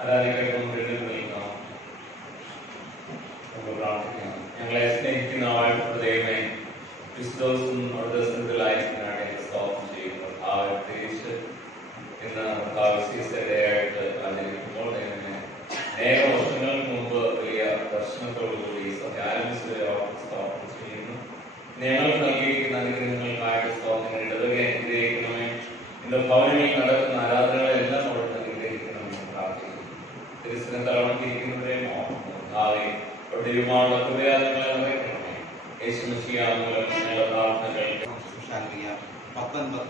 ആരാധനയ്ക്ക് മുന്നിൽ നിൽക്കാം. നമുക്ക് പ്രാർത്ഥിക്കാം. ഞങ്ങളെ സ്നേഹിക്കുന്ന വാഴ്ത്ത ദൈവമേ, ക്രിസ്തുവും അവിടുത്തെ സ്ഥലത്തിലായിരിക്കാനാണ് സ്തോത്രം ചെയ്യുന്നത്. പ്രത്യേകിച്ച് ഇന്ന് വിശേഷതയായിട്ട് ആചരിക്കുമ്പോൾ ദൈവമേ, അനേക വർഷങ്ങൾക്ക് മുമ്പ് വലിയ ദർശനത്തോടുകൂടി സ്തോത്രം ചെയ്യുന്നു. ഞങ്ങൾക്ക് നൽകിയിരിക്കുന്ന അനുഗ്രഹങ്ങൾക്കായിട്ട് സ്തോത്രം. ഇടവകയെ അനുഗ്രഹിക്കണമേ. ഇന്ന് ഭവനങ്ങളിൽ നടക്കുന്ന ആരാധനകളെല്ലാം അവിടുന്ന് അനുഗ്രഹിക്കണമെന്ന് പ്രാർത്ഥിക്കുന്നു. തിരുസനം തലവണത്തിരിക്കുന്നവരെയും ദൈവമായുള്ള കൃപയാദങ്ങളെ നിറയ്ക്കണമേ. യേശു മിശിഹാ മൂലം ഞങ്ങളുടെ പ്രാർത്ഥനകൾ 19.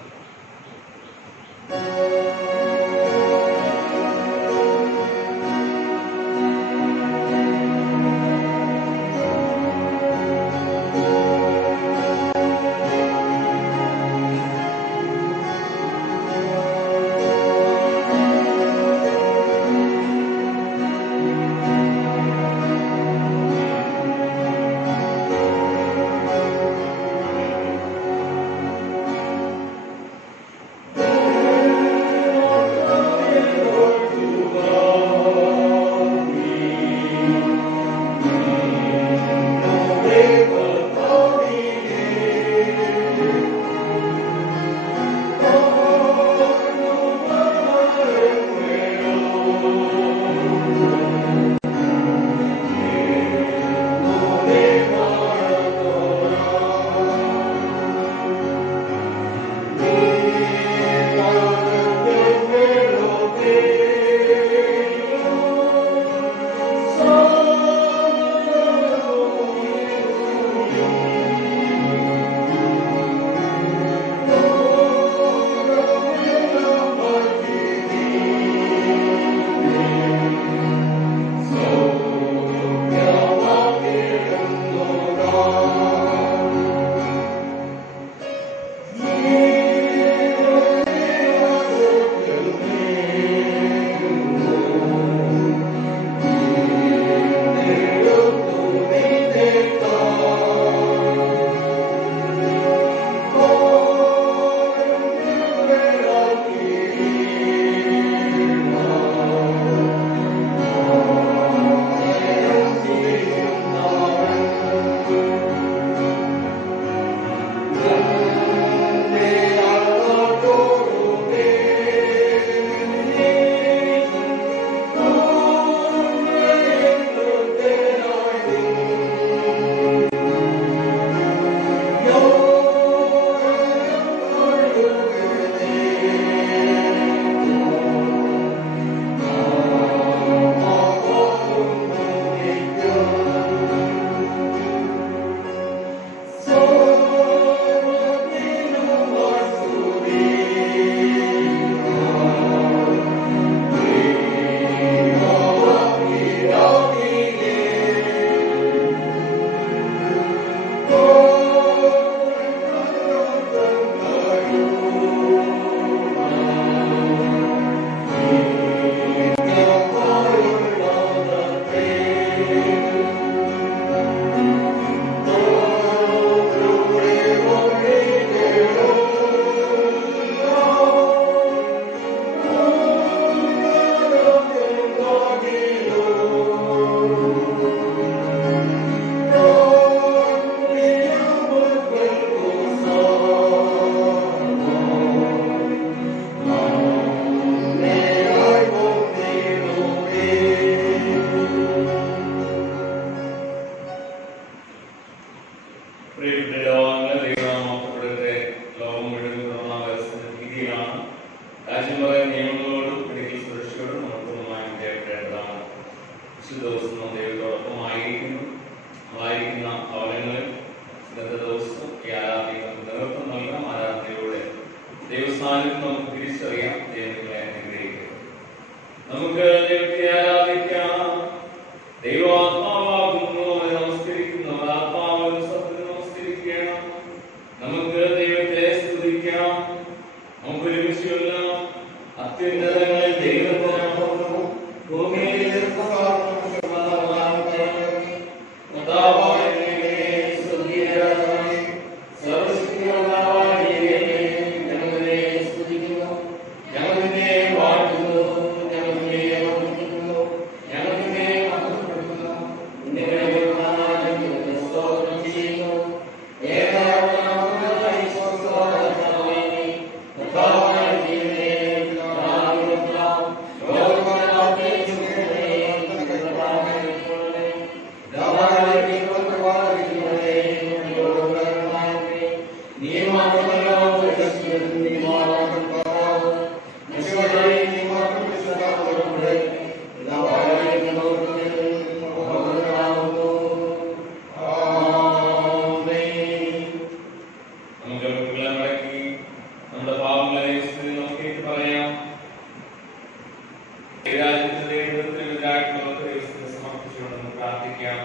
സമർപ്പിച്ചുകൊണ്ട് പ്രാർത്ഥിക്കാം.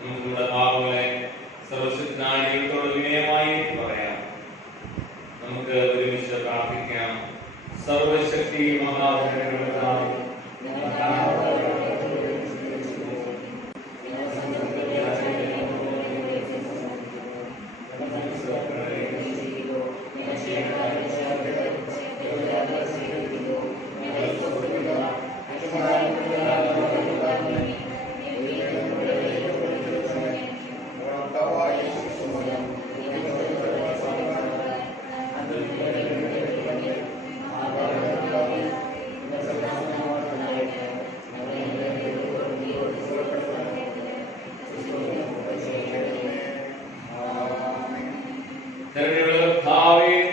നമ്മുടെ ഭാവങ്ങളെ സർവശക്തനായ ദൈവത്തോട് വിനയമായി പറയാം. നമുക്ക് ഒരുമിച്ച് പ്രാർത്ഥിക്കാം. സർവശക്തി മഹാധനങ്ങളായി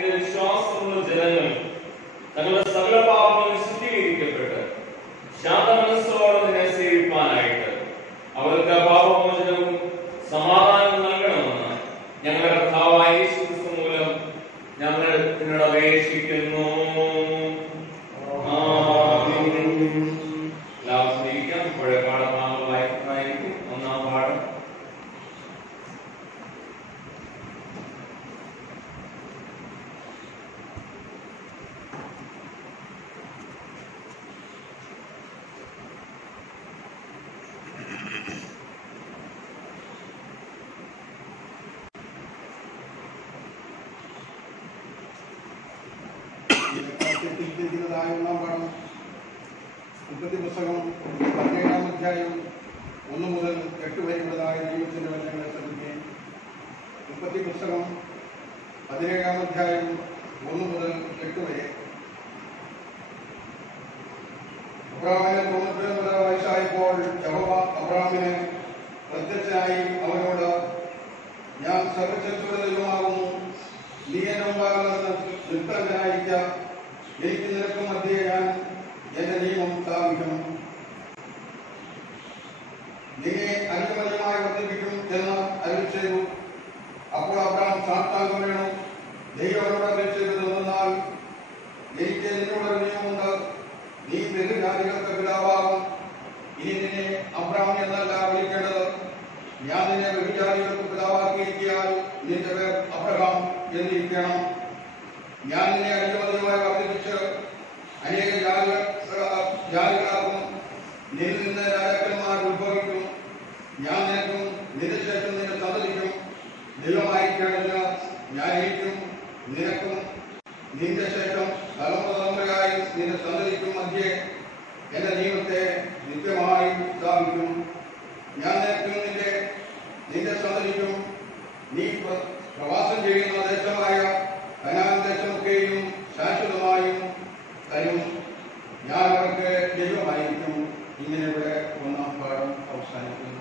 വിശ്വാസമുള്ള ജനങ്ങൾ തങ്ങളുടെ സകല പാപങ്ങളും ശുദ്ധീകരിക്കപ്പെട്ട് ശാന്തമനസ്സോടെ നിന്നെ സേവിപ്പാനായിട്ട് അവർക്ക് പാപമോചനവും സമാധാനവും നൽകണമെന്ന് ഞങ്ങളുടെ കർത്താവായ യേശു ക്രിസ്തു മൂലം ഞങ്ങൾ നിന്നോട് അപേക്ഷിക്കുന്നു. എല്ലാവരും സ്നേഹിക്കാം. ഇപ്പോഴേ പാഠഭാഗങ്ങൾ വായിക്കുന്നതായിരിക്കും. ഒന്നാം പാഠം. ഒന്നാം പാഠം ഉൽപ്പത്തി പുസ്തകം 17-ാം അധ്യായം 1 മുതൽ 8 വരെയുള്ളതായ ദൈവത്തിന്റെ വചനങ്ങളെ ശ്രദ്ധിക്കുകയും ഉൽപ്പത്തി പുസ്തകം 17-ാം അധ്യായം 1 മുതൽ 8 വരെ. അബ്രാമിന് 99 വയസ്സായപ്പോൾ യഹോവ അബ്രാമിന് പ്രത്യക്ഷനായി അവനോട്, ഞാൻ സർവശക്തിയുടെ ദൈവമാകുന്നു, നീ എന്റെ മുമ്പാകെ നിഷ്കളങ്കനായിരിക്ക, എനിക്ക് നിനക്കും മധ്യേ ഞാൻ എന്റെ നിയമം സ്ഥാപിക്കും, നിന്നെ അധികമധികമായി വർദ്ധിപ്പിക്കും എന്ന് അരുളി ചെയ്തു. അപ്പോൾ അബ്രാം സാഷ്ടാംഗം വീണു. ദൈവം അവനോട് അരുളി ചെയ്തതെന്നാൽ, എനിക്ക് നിന്നോടൊരു നിയമമുണ്ട്, നീ ബഹുജാതികൾക്ക് പിതാവാകും. ഇനി നിന്നെ അബ്രാം എന്നല്ല വിളിക്കേണ്ടത്, ഞാൻ നിന്നെ ബഹുജാതികൾക്ക് പിതാവാക്കിയിരിക്കാൻ നിന്റെ പേർ അബ്രഹാം എന്നിരിക്കണം. ഞാൻ നിന്നെ അധികമധികമായി വർദ്ധിപ്പിച്ച് അനേക ജാതികളാകും, നിന്നിൽ നിന്ന് രാജാക്കന്മാർ ഉത്ഭവിക്കും. ഞാൻ നിനക്കും നിന്റെ ശേഷം നിന്റെ സന്തതിക്കും ദൈവമായിരിക്കേണ്ടതിന് ഞാൻ എനിക്കും നിനക്കും നിന്റെ ശേഷം തലമുറയായി നിന്റെ സന്തതിക്കും മധ്യേ എന്റെ നിയമത്തെ നിത്യമായി സ്ഥാപിക്കും. ഞാൻ നിനക്കും നിന്റെ സന്തതിക്കും നീ പ്രവാസം ചെയ്യുന്ന ദേശമായ കനാൻ ദേശമൊക്കെയും ശാശ്വതമായും തരും. ഞാൻ അവർക്ക് ദൈവമായിരിക്കും. ഇങ്ങനെ ഇവിടെ ഒന്നാം പാഠം അവസാനിക്കുന്നു.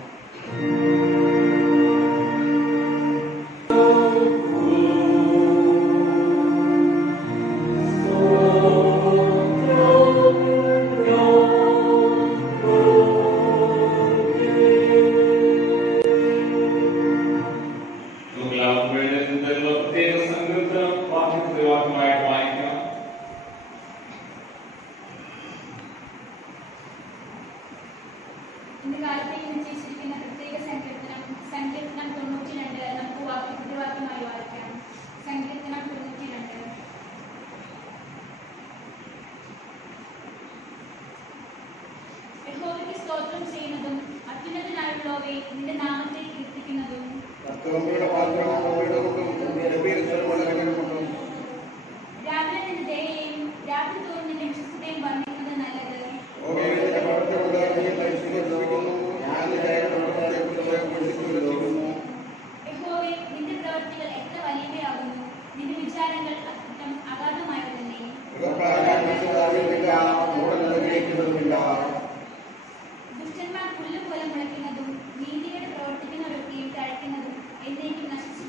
ദുഷ്ടന്മാർ പുല്ലുപോലെ മുളയ്ക്കുന്നതും നീതിയോട് പ്രവർത്തിക്കുന്നവരൊക്കെയും തഴയ്ക്കുന്നതും എന്നേക്കും നശിച്ചു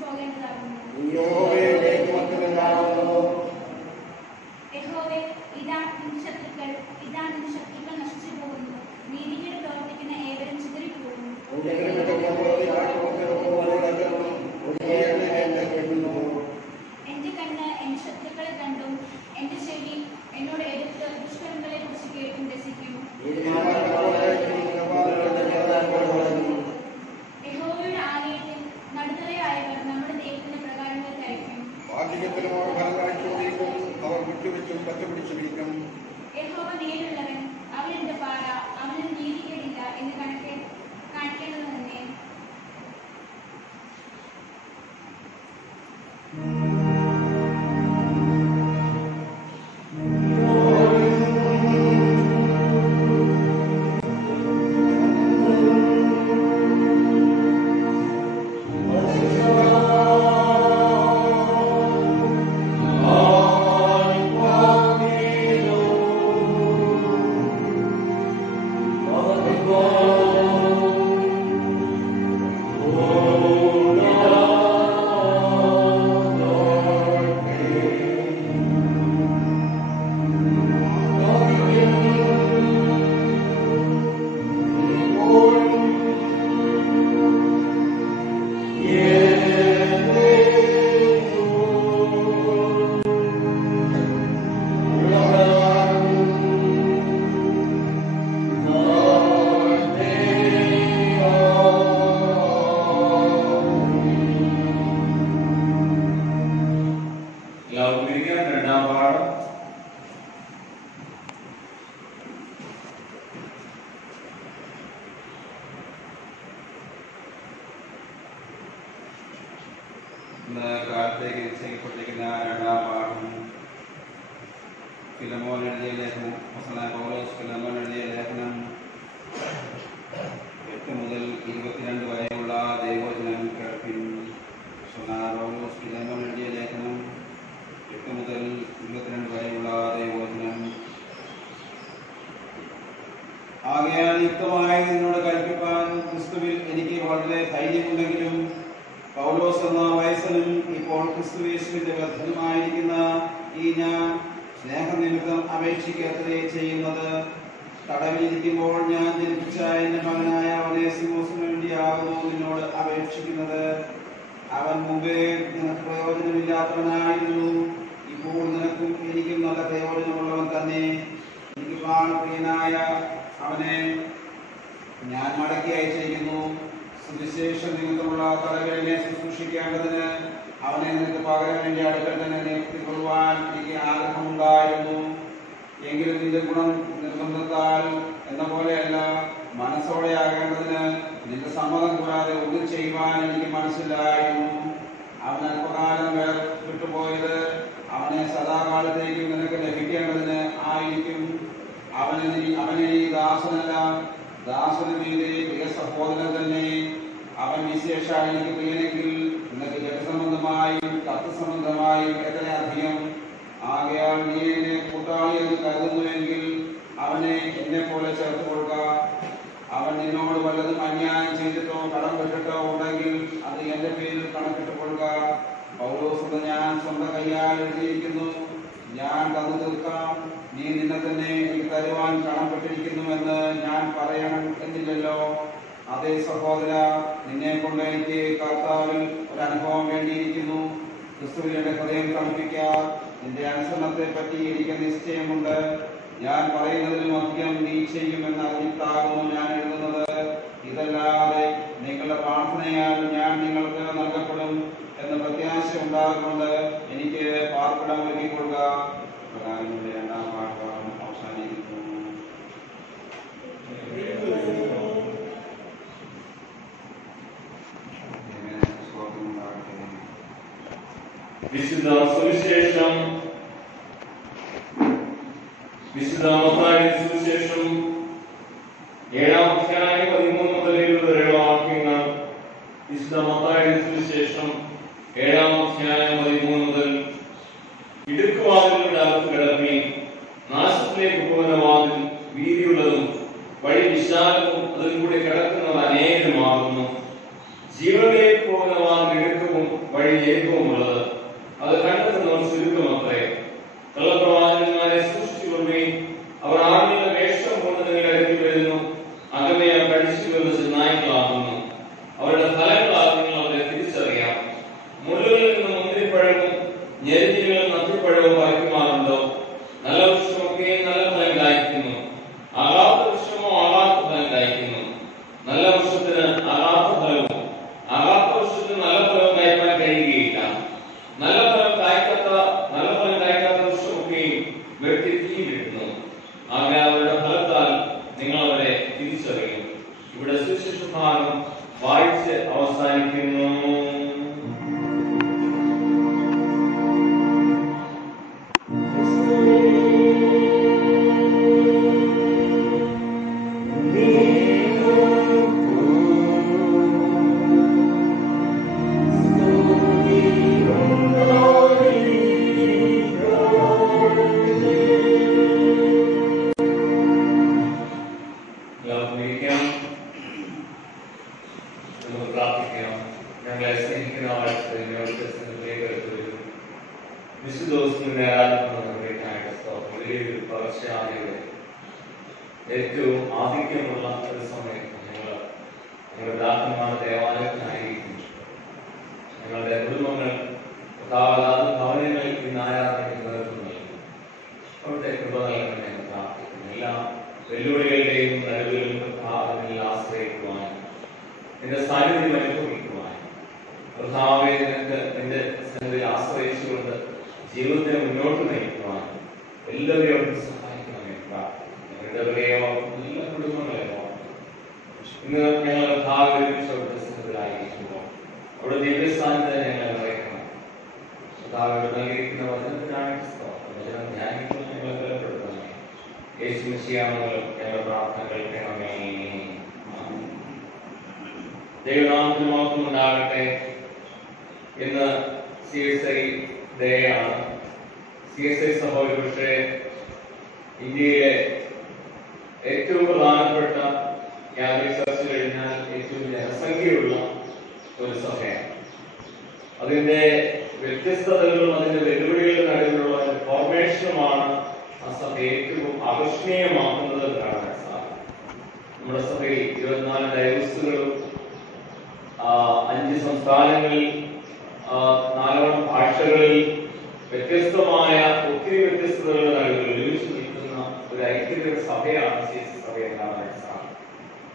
അവർ വിട്ടുവെച്ചും പച്ചപിടിച്ചിരിക്കും. യഹോവ നേരുള്ളവൻ, അവൻ എന്റെ പാറ, അവന് നീതികേടില്ല എന്ന് കാണിക്കേണ്ടത് തന്നെ. കാലത്തേക്ക് നിശ്ചയിക്കപ്പെട്ടിരിക്കുന്ന രണ്ടാം പാഠം ഫിലമോൻ എഴുതിയ ലേഖനം. പൗലോസ് ഫിലമോൻ എഴുതിയ ലേഖനം 8 മുതൽ 22 വരെയുള്ള ദൈവവചനം കേൾപ്പിൻ. പൗലോസ് ഫിലമോൻ എഴുതിയ ലേഖനം 8 മുതൽ 22 വരെയുള്ള ദൈവവചനം. ആകയാൽ യുക്തമായി നിന്നോട് കൽപ്പിപ്പാൻ ക്രിസ്തുവിൽ എനിക്ക് വളരെ ധൈര്യമുണ്ടെങ്കിലും പൗലോസ് എന്ന വയസ്സനും ഇപ്പോൾ ക്രിസ്തുയേശുവിന്റെ ബദ്ധനുമായിരിക്കുന്ന ഈ ഞാൻ സ്നേഹനിമിത്തം അപേക്ഷിക്കാത്തതേ ചെയ്യുന്നത്. തടവിലിരിക്കുമ്പോൾ ഞാൻ ജനിപ്പിച്ച എന്റെ മകനായ ഒനേസിമോസിന് വേണ്ടിയാകുന്നു നിന്നോട് അപേക്ഷിക്കുന്നത്. അവൻ മുമ്പേ നിനക്ക് പ്രയോജനമില്ലാത്തവനായിരുന്നു, ഇപ്പോൾ നിനക്കും എനിക്കും നല്ല പ്രയോജനമുള്ളവൻ തന്നെ. എനിക്ക് പ്രാണപ്രിയനായ അവനെ ഞാൻ മടക്കി അയച്ചിരിക്കുന്നു. സുവിശേഷ നിമിത്തമുള്ള തടവിനെ ശുശ്രൂഷിക്കേണ്ടതിന് അവനെ നിനക്ക് പകരം എന്റെ അടുക്കൽ തന്നെ നിർത്തിക്കൊള്ളുവാൻ എനിക്ക് ആഗ്രഹമുണ്ടായിരുന്നു. എങ്കിലും നിന്റെ ഗുണം നിർബന്ധത്താൽ എന്ന പോലെയല്ല, മനസ്സോടെ ആകേണ്ടതിന് നിന്റെ സമ്മതം കൂടാതെ ഒന്നും ചെയ്യുവാൻ എനിക്ക് മനസ്സിലായിരുന്നു. അവൻ അല്പകാലം വിട്ടുപോയത് അവനെ സദാകാലത്തേക്കും നിനക്ക് ലഭിക്കേണ്ടതിന് ആയിരിക്കും. അവനെ ദാസനല്ല, ദാസന് മീതെ പ്രിയ സഹോദരൻ തന്നെ. അവൻ വിശേഷാൽ എനിക്ക് പ്രിയനെങ്കിൽ നിനക്ക് ജഗസംബന്ധമായും തത്വസംബന്ധമായും എത്രയധികം. ആകയാൽ നീ എന്നെ കൂട്ടാളി എന്ന് കരുതുന്നുവെങ്കിൽ അവനെ എന്നെ പോലെ ചേർത്ത് കൊടുക്ക. അവൻ നിന്നോട് വല്ലതും അന്യായം ചെയ്തിട്ടോ കടം പെട്ടിട്ടോ ഉണ്ടെങ്കിൽ അത് എന്റെ പേരിൽ കണക്കിട്ട് കൊടുക്ക. പൗലോസ് ഞാൻ സ്വന്തം കൈയാൽ എഴുതിയിരിക്കുന്നു, ഞാൻ തന്നു തീർക്കാം. നീ നിന്നെ തന്നെ എനിക്ക് തരുവാൻ കടംപെട്ടിരിക്കുന്നുവെന്ന് ഞാൻ പറയണം എന്നില്ലല്ലോ. അതേ സഹോദര, നിന്നെ കൊണ്ട് എനിക്ക് കർത്താവിൽ ഒരു അനുഭവം വേണ്ടിയിരിക്കുന്നു. ക്രിസ്തുവിൽ എന്റെ ഹൃദയം തണുപ്പിക്കാം. നിന്റെ അനുസരണത്തെ പറ്റി എനിക്ക് നിശ്ചയമുണ്ട്. ഞാൻ പറയുന്നതിലും അധികം നീ ചെയ്യുമെന്ന് അറിയിട്ടാകുന്നു ഞാൻ എഴുതുന്നത്. ഇതല്ലാതെ നിങ്ങളുടെ പ്രാർത്ഥനയാൽ ഞാൻ നിങ്ങൾക്ക് നൽകപ്പെടും എന്ന പ്രത്യാശ ഉണ്ടാകുകൊണ്ട് എനിക്ക് പാർപ്പിടം ഒരുക്കിക്കൊള്ളുക. പ്രകാരങ്ങളുടെ രണ്ടാം പാഠഭാഗം അവസാനിക്കുന്നു. വിശുദ്ധ സുവിശേഷം വിശുദ്ധ മത്തായിയുടെ സുവിശേഷം 7-ാം അധ്യായം 13 മുതൽ 20 വരെയുള്ള വാക്യങ്ങൾ. വിശുദ്ധ മത്തായിയുടെ സുവിശേഷം 7-ാം അധ്യായം 13 മുതൽ. ഇടുക്കുവാതിലുകളുടെ അകത്ത് കിടപ്പി, നാശത്തിലേക്ക് പോകുന്ന വാതിൽ വീതിയുള്ളതും വഴി വിശാലവും അതിൽ കൂടെ കിടക്കുന്നത് അനേകമാകുന്നു. ജീവനിലേക്ക് പോകുന്ന വാതിൽ ഇടുക്കവും വഴി ഏകവുമുള്ളത്, അത് കണ്ടെത്തുന്നവർ ചുരുക്കമത്രേ. കള്ളപ്രവാചകന്മാരെ സൂക്ഷിച്ചുകൊള്ളുകയും അവർ ആളുകളുടെ വേഷം കൊണ്ട് നിങ്ങളുടെ അടുത്ത് വരുന്നു, അകമേ അവർ കഴിച്ചു വരുന്ന ചെന്നായ്ക്കളാകുന്നു. അവരുടെ ഫലങ്ങളാൽ നിങ്ങൾ അവരെ തിരിച്ചറിയാം. മുള്ളുകളിൽ നിന്ന് മുന്തിരിപ്പഴവും ഞെരിഞ്ഞിലും നത്തിപ്പഴവും പറിക്കുമാറുണ്ടോ? നല്ല വൃക്ഷമൊക്കെയും നല്ല ഫലം കായ്ക്കുന്നു, ആകാത്ത പശ്ചാത്തലയുടെ ഏറ്റവും ആധിക്യമുള്ള ഒരു സമയത്ത് ഞങ്ങളുടെ പിതാക്കന്മാരുടെ ദേവാലയത്തിനായിരിക്കും. ഞങ്ങളുടെ കുടുംബങ്ങൾ ഭവനങ്ങളിൽ ഇന്ന് ആരാധനയ്ക്ക് നേതൃത്വം നൽകും. അവിടുത്തെ കൃപ നൽകണമെന്ന് ഞങ്ങൾ പ്രാർത്ഥിക്കുന്നു. എല്ലാ വെല്ലുവിളികളുടെയും നടുവിലും കർത്താവിൽ ആശ്രയിക്കുവാനും നിന്റെ സാന്നിധ്യം അനുഭവിക്കുവാനും കർത്താവെ നിനക്ക് നിന്റെ സന്നിധിയിൽ ആശ്രയിച്ചുകൊണ്ട് ജീവിതത്തെ മുന്നോട്ട് നയിക്കുവാനും എല്ലാവരെയും സഹായിക്കണമെന്ന് പ്രാർത്ഥിക്കുന്നു. ഇടവകയോ എല്ലാ കുടുംബങ്ങളെയോ ഇന്ന് ഞങ്ങൾ കർത്താവ് ഒരുമിച്ച് സന്നിധിയിലായിരിക്കുമ്പോൾ അവിടെ ദിവ്യസ്ഥാനത്തെ ഞങ്ങൾ അറിയിക്കണം. കർത്താവ് നൽകിയിരിക്കുന്ന വചനത്തിനായിട്ട് വചനം ധ്യാനിക്കുന്ന ഞങ്ങളെ ബലപ്പെടുത്തണമേ. യേശു മിശിഹാമൂലം ഞങ്ങളുടെ പ്രാർത്ഥന കേൾക്കണമേ. ദൈവനാമത്തിന് മഹത്വം ഉണ്ടാകട്ടെ. ഇന്ന് CSI ഡേ ആണ്. CSI സഭ ഒരുപക്ഷെ ഇന്ത്യയിലെ ഏറ്റവും പ്രധാനപ്പെട്ട കാത്തലിക് ചർച്ച് കഴിഞ്ഞാൽ ഏറ്റവും ജനസംഖ്യയുള്ള ഒരു സഭയാണ്. അതിന്റെ വ്യത്യസ്തതകളും അതിന്റെ വെല്ലുവിളികളുടെ നടുവിലുള്ള ഫോർമേഷനുമാണ് ആ സഭ ഏറ്റവും ആകർഷണീയമാക്കുന്നത് കാണാൻ സാധിക്കും. നമ്മുടെ സഭയിൽ 24 ഡയോസിസുകളും 5 സംസ്ഥാനങ്ങളിൽ 4 ഭാഷകളിൽ വ്യത്യസ്തമായ ഒത്തിരി വ്യത്യസ്തതകളുടെ നടുവിൽ ഒരുമിച്ച് നിൽക്കുന്ന ഒരു ഐക്യതയുടെ സഭയാണ് CSI സഭ എന്നാണ് സാധിക്കും.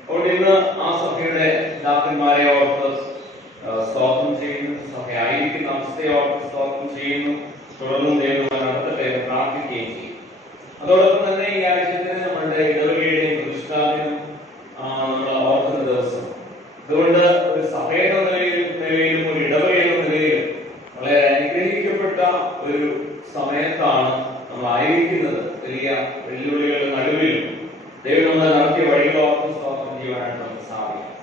അതുകൊണ്ട് ഇന്ന് ആ സഭയുടെ പിതാക്കന്മാരെ ഓർത്ത് സ്തോത്രം ചെയ്യുന്നു. സഭയായിരിക്കുന്ന അവസ്ഥയെ ഓർത്ത് സ്തോത്രം ചെയ്യുന്നു. തുടർന്നും ദൈവം നടത്തട്ടെ എന്ന് പ്രാർത്ഥിക്കുകയും ചെയ്യും. അതോടൊപ്പം തന്നെ ഈ ആഴ്ചത്തിന് നമ്മളുടെ ഇടവകയുടെയും പ്രതിഷ്ഠാദിനം നമ്മൾ ഓർക്കുന്ന ദിവസം. അതുകൊണ്ട് ഒരു സഭയുടെ നിലയിലും ഒരു ഇടവകയുടെ നിലയിലും വളരെ അനുഗ്രഹിക്കപ്പെട്ട ഒരു സമയത്താണ് നമ്മൾ ആയിരിക്കുന്നത്. വലിയ വെല്ലുവിളികളുടെ നടുവിലും ദൈവം നമ്മളെ നടത്തിയ വഴികൾ ഓർത്ത് സ്തോത്രം ചെയ്യുവാനായിട്ട് നമുക്ക് സാധിക്കും.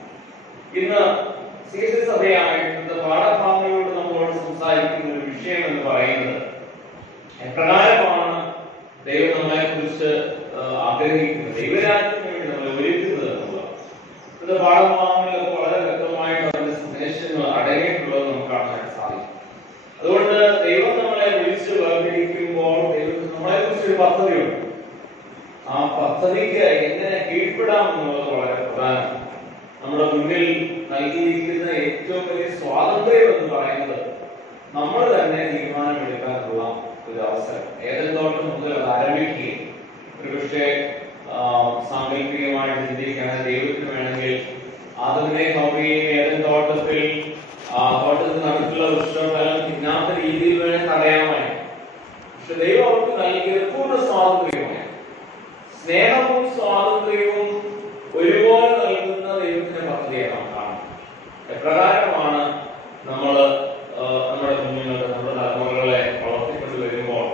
ഇന്ന് CSI സഭയായിട്ട് പാഠഭാഗങ്ങളോട് നമ്മളോട് സംസാരിക്കുന്ന ഒരു വിഷയം എന്ന് പറയുന്നത് എപ്രകാരമാണ് ദൈവം നമ്മളെ കുറിച്ച് ആഗ്രഹിക്കുന്നത്, ദൈവരാജ്യത്തിന് വേണ്ടി നമ്മളെ ഒരുക്കുന്നത് എന്നുള്ളത്. ഇത് പാഠഭാഗങ്ങളിൽ വളരെ വ്യക്തമായിട്ട് അതിന്റെ സന്ദേശങ്ങൾ അടങ്ങിയിട്ടുള്ളത് നമുക്ക് കാണാൻ സാധിക്കും. അതുകൊണ്ട് ദൈവം നമ്മളെ വിളിച്ച് വേർതിരിക്കുമ്പോൾ ദൈവത്തിന് നമ്മളെ കുറിച്ചൊരു പദ്ധതിയുണ്ട്. ആ പദ്ധതിക്ക് എങ്ങനെ കീഴ്പ്പെടാം എന്നുള്ളത് വളരെ പ്രധാനമാണ്. നമ്മുടെ മുന്നിൽ നൽകിയിരിക്കുന്ന ഏറ്റവും വലിയ സ്വാതന്ത്ര്യം എന്ന് പറയുന്നത് നമ്മൾ തന്നെ തീരുമാനമെടുക്കാനുള്ള ഒരു അവസരം. ഏതെന്തോട്ടം മുതൽ അത് ആരംഭിക്കുകയും ഒരുപക്ഷെ സാങ്കല്പികമായിട്ട് ചിന്തിക്കുകയാണെങ്കിൽ ദൈവത്തിന് വേണമെങ്കിൽ ആദമിനെ ഹവ്വയെയും ഏതെന്തോട്ടത്തിൽ തോട്ടത്തിന് നടുക്കുള്ള വൃക്ഷഫലം തിന്നാത്ത രീതിയിൽ വേണമെങ്കിൽ തടയാമായിരുന്നു. പക്ഷെ ദൈവം അവർക്ക് നൽകിയത് പൂർണ്ണ സ്വാതന്ത്ര്യമാണ്. സ്നേഹവും സ്വാതന്ത്ര്യവും ഒരുപോലെ നൽകുന്ന ദൈവത്തിന്റെ പദ്ധതിയെ നാം കാണും. എപ്രകാരമാണ് നമ്മൾ നമ്മുടെ കുഞ്ഞുങ്ങളുടെ നമ്മുടെ തലമുറകളെ വളർത്തിക്കൊണ്ട് വരുമ്പോൾ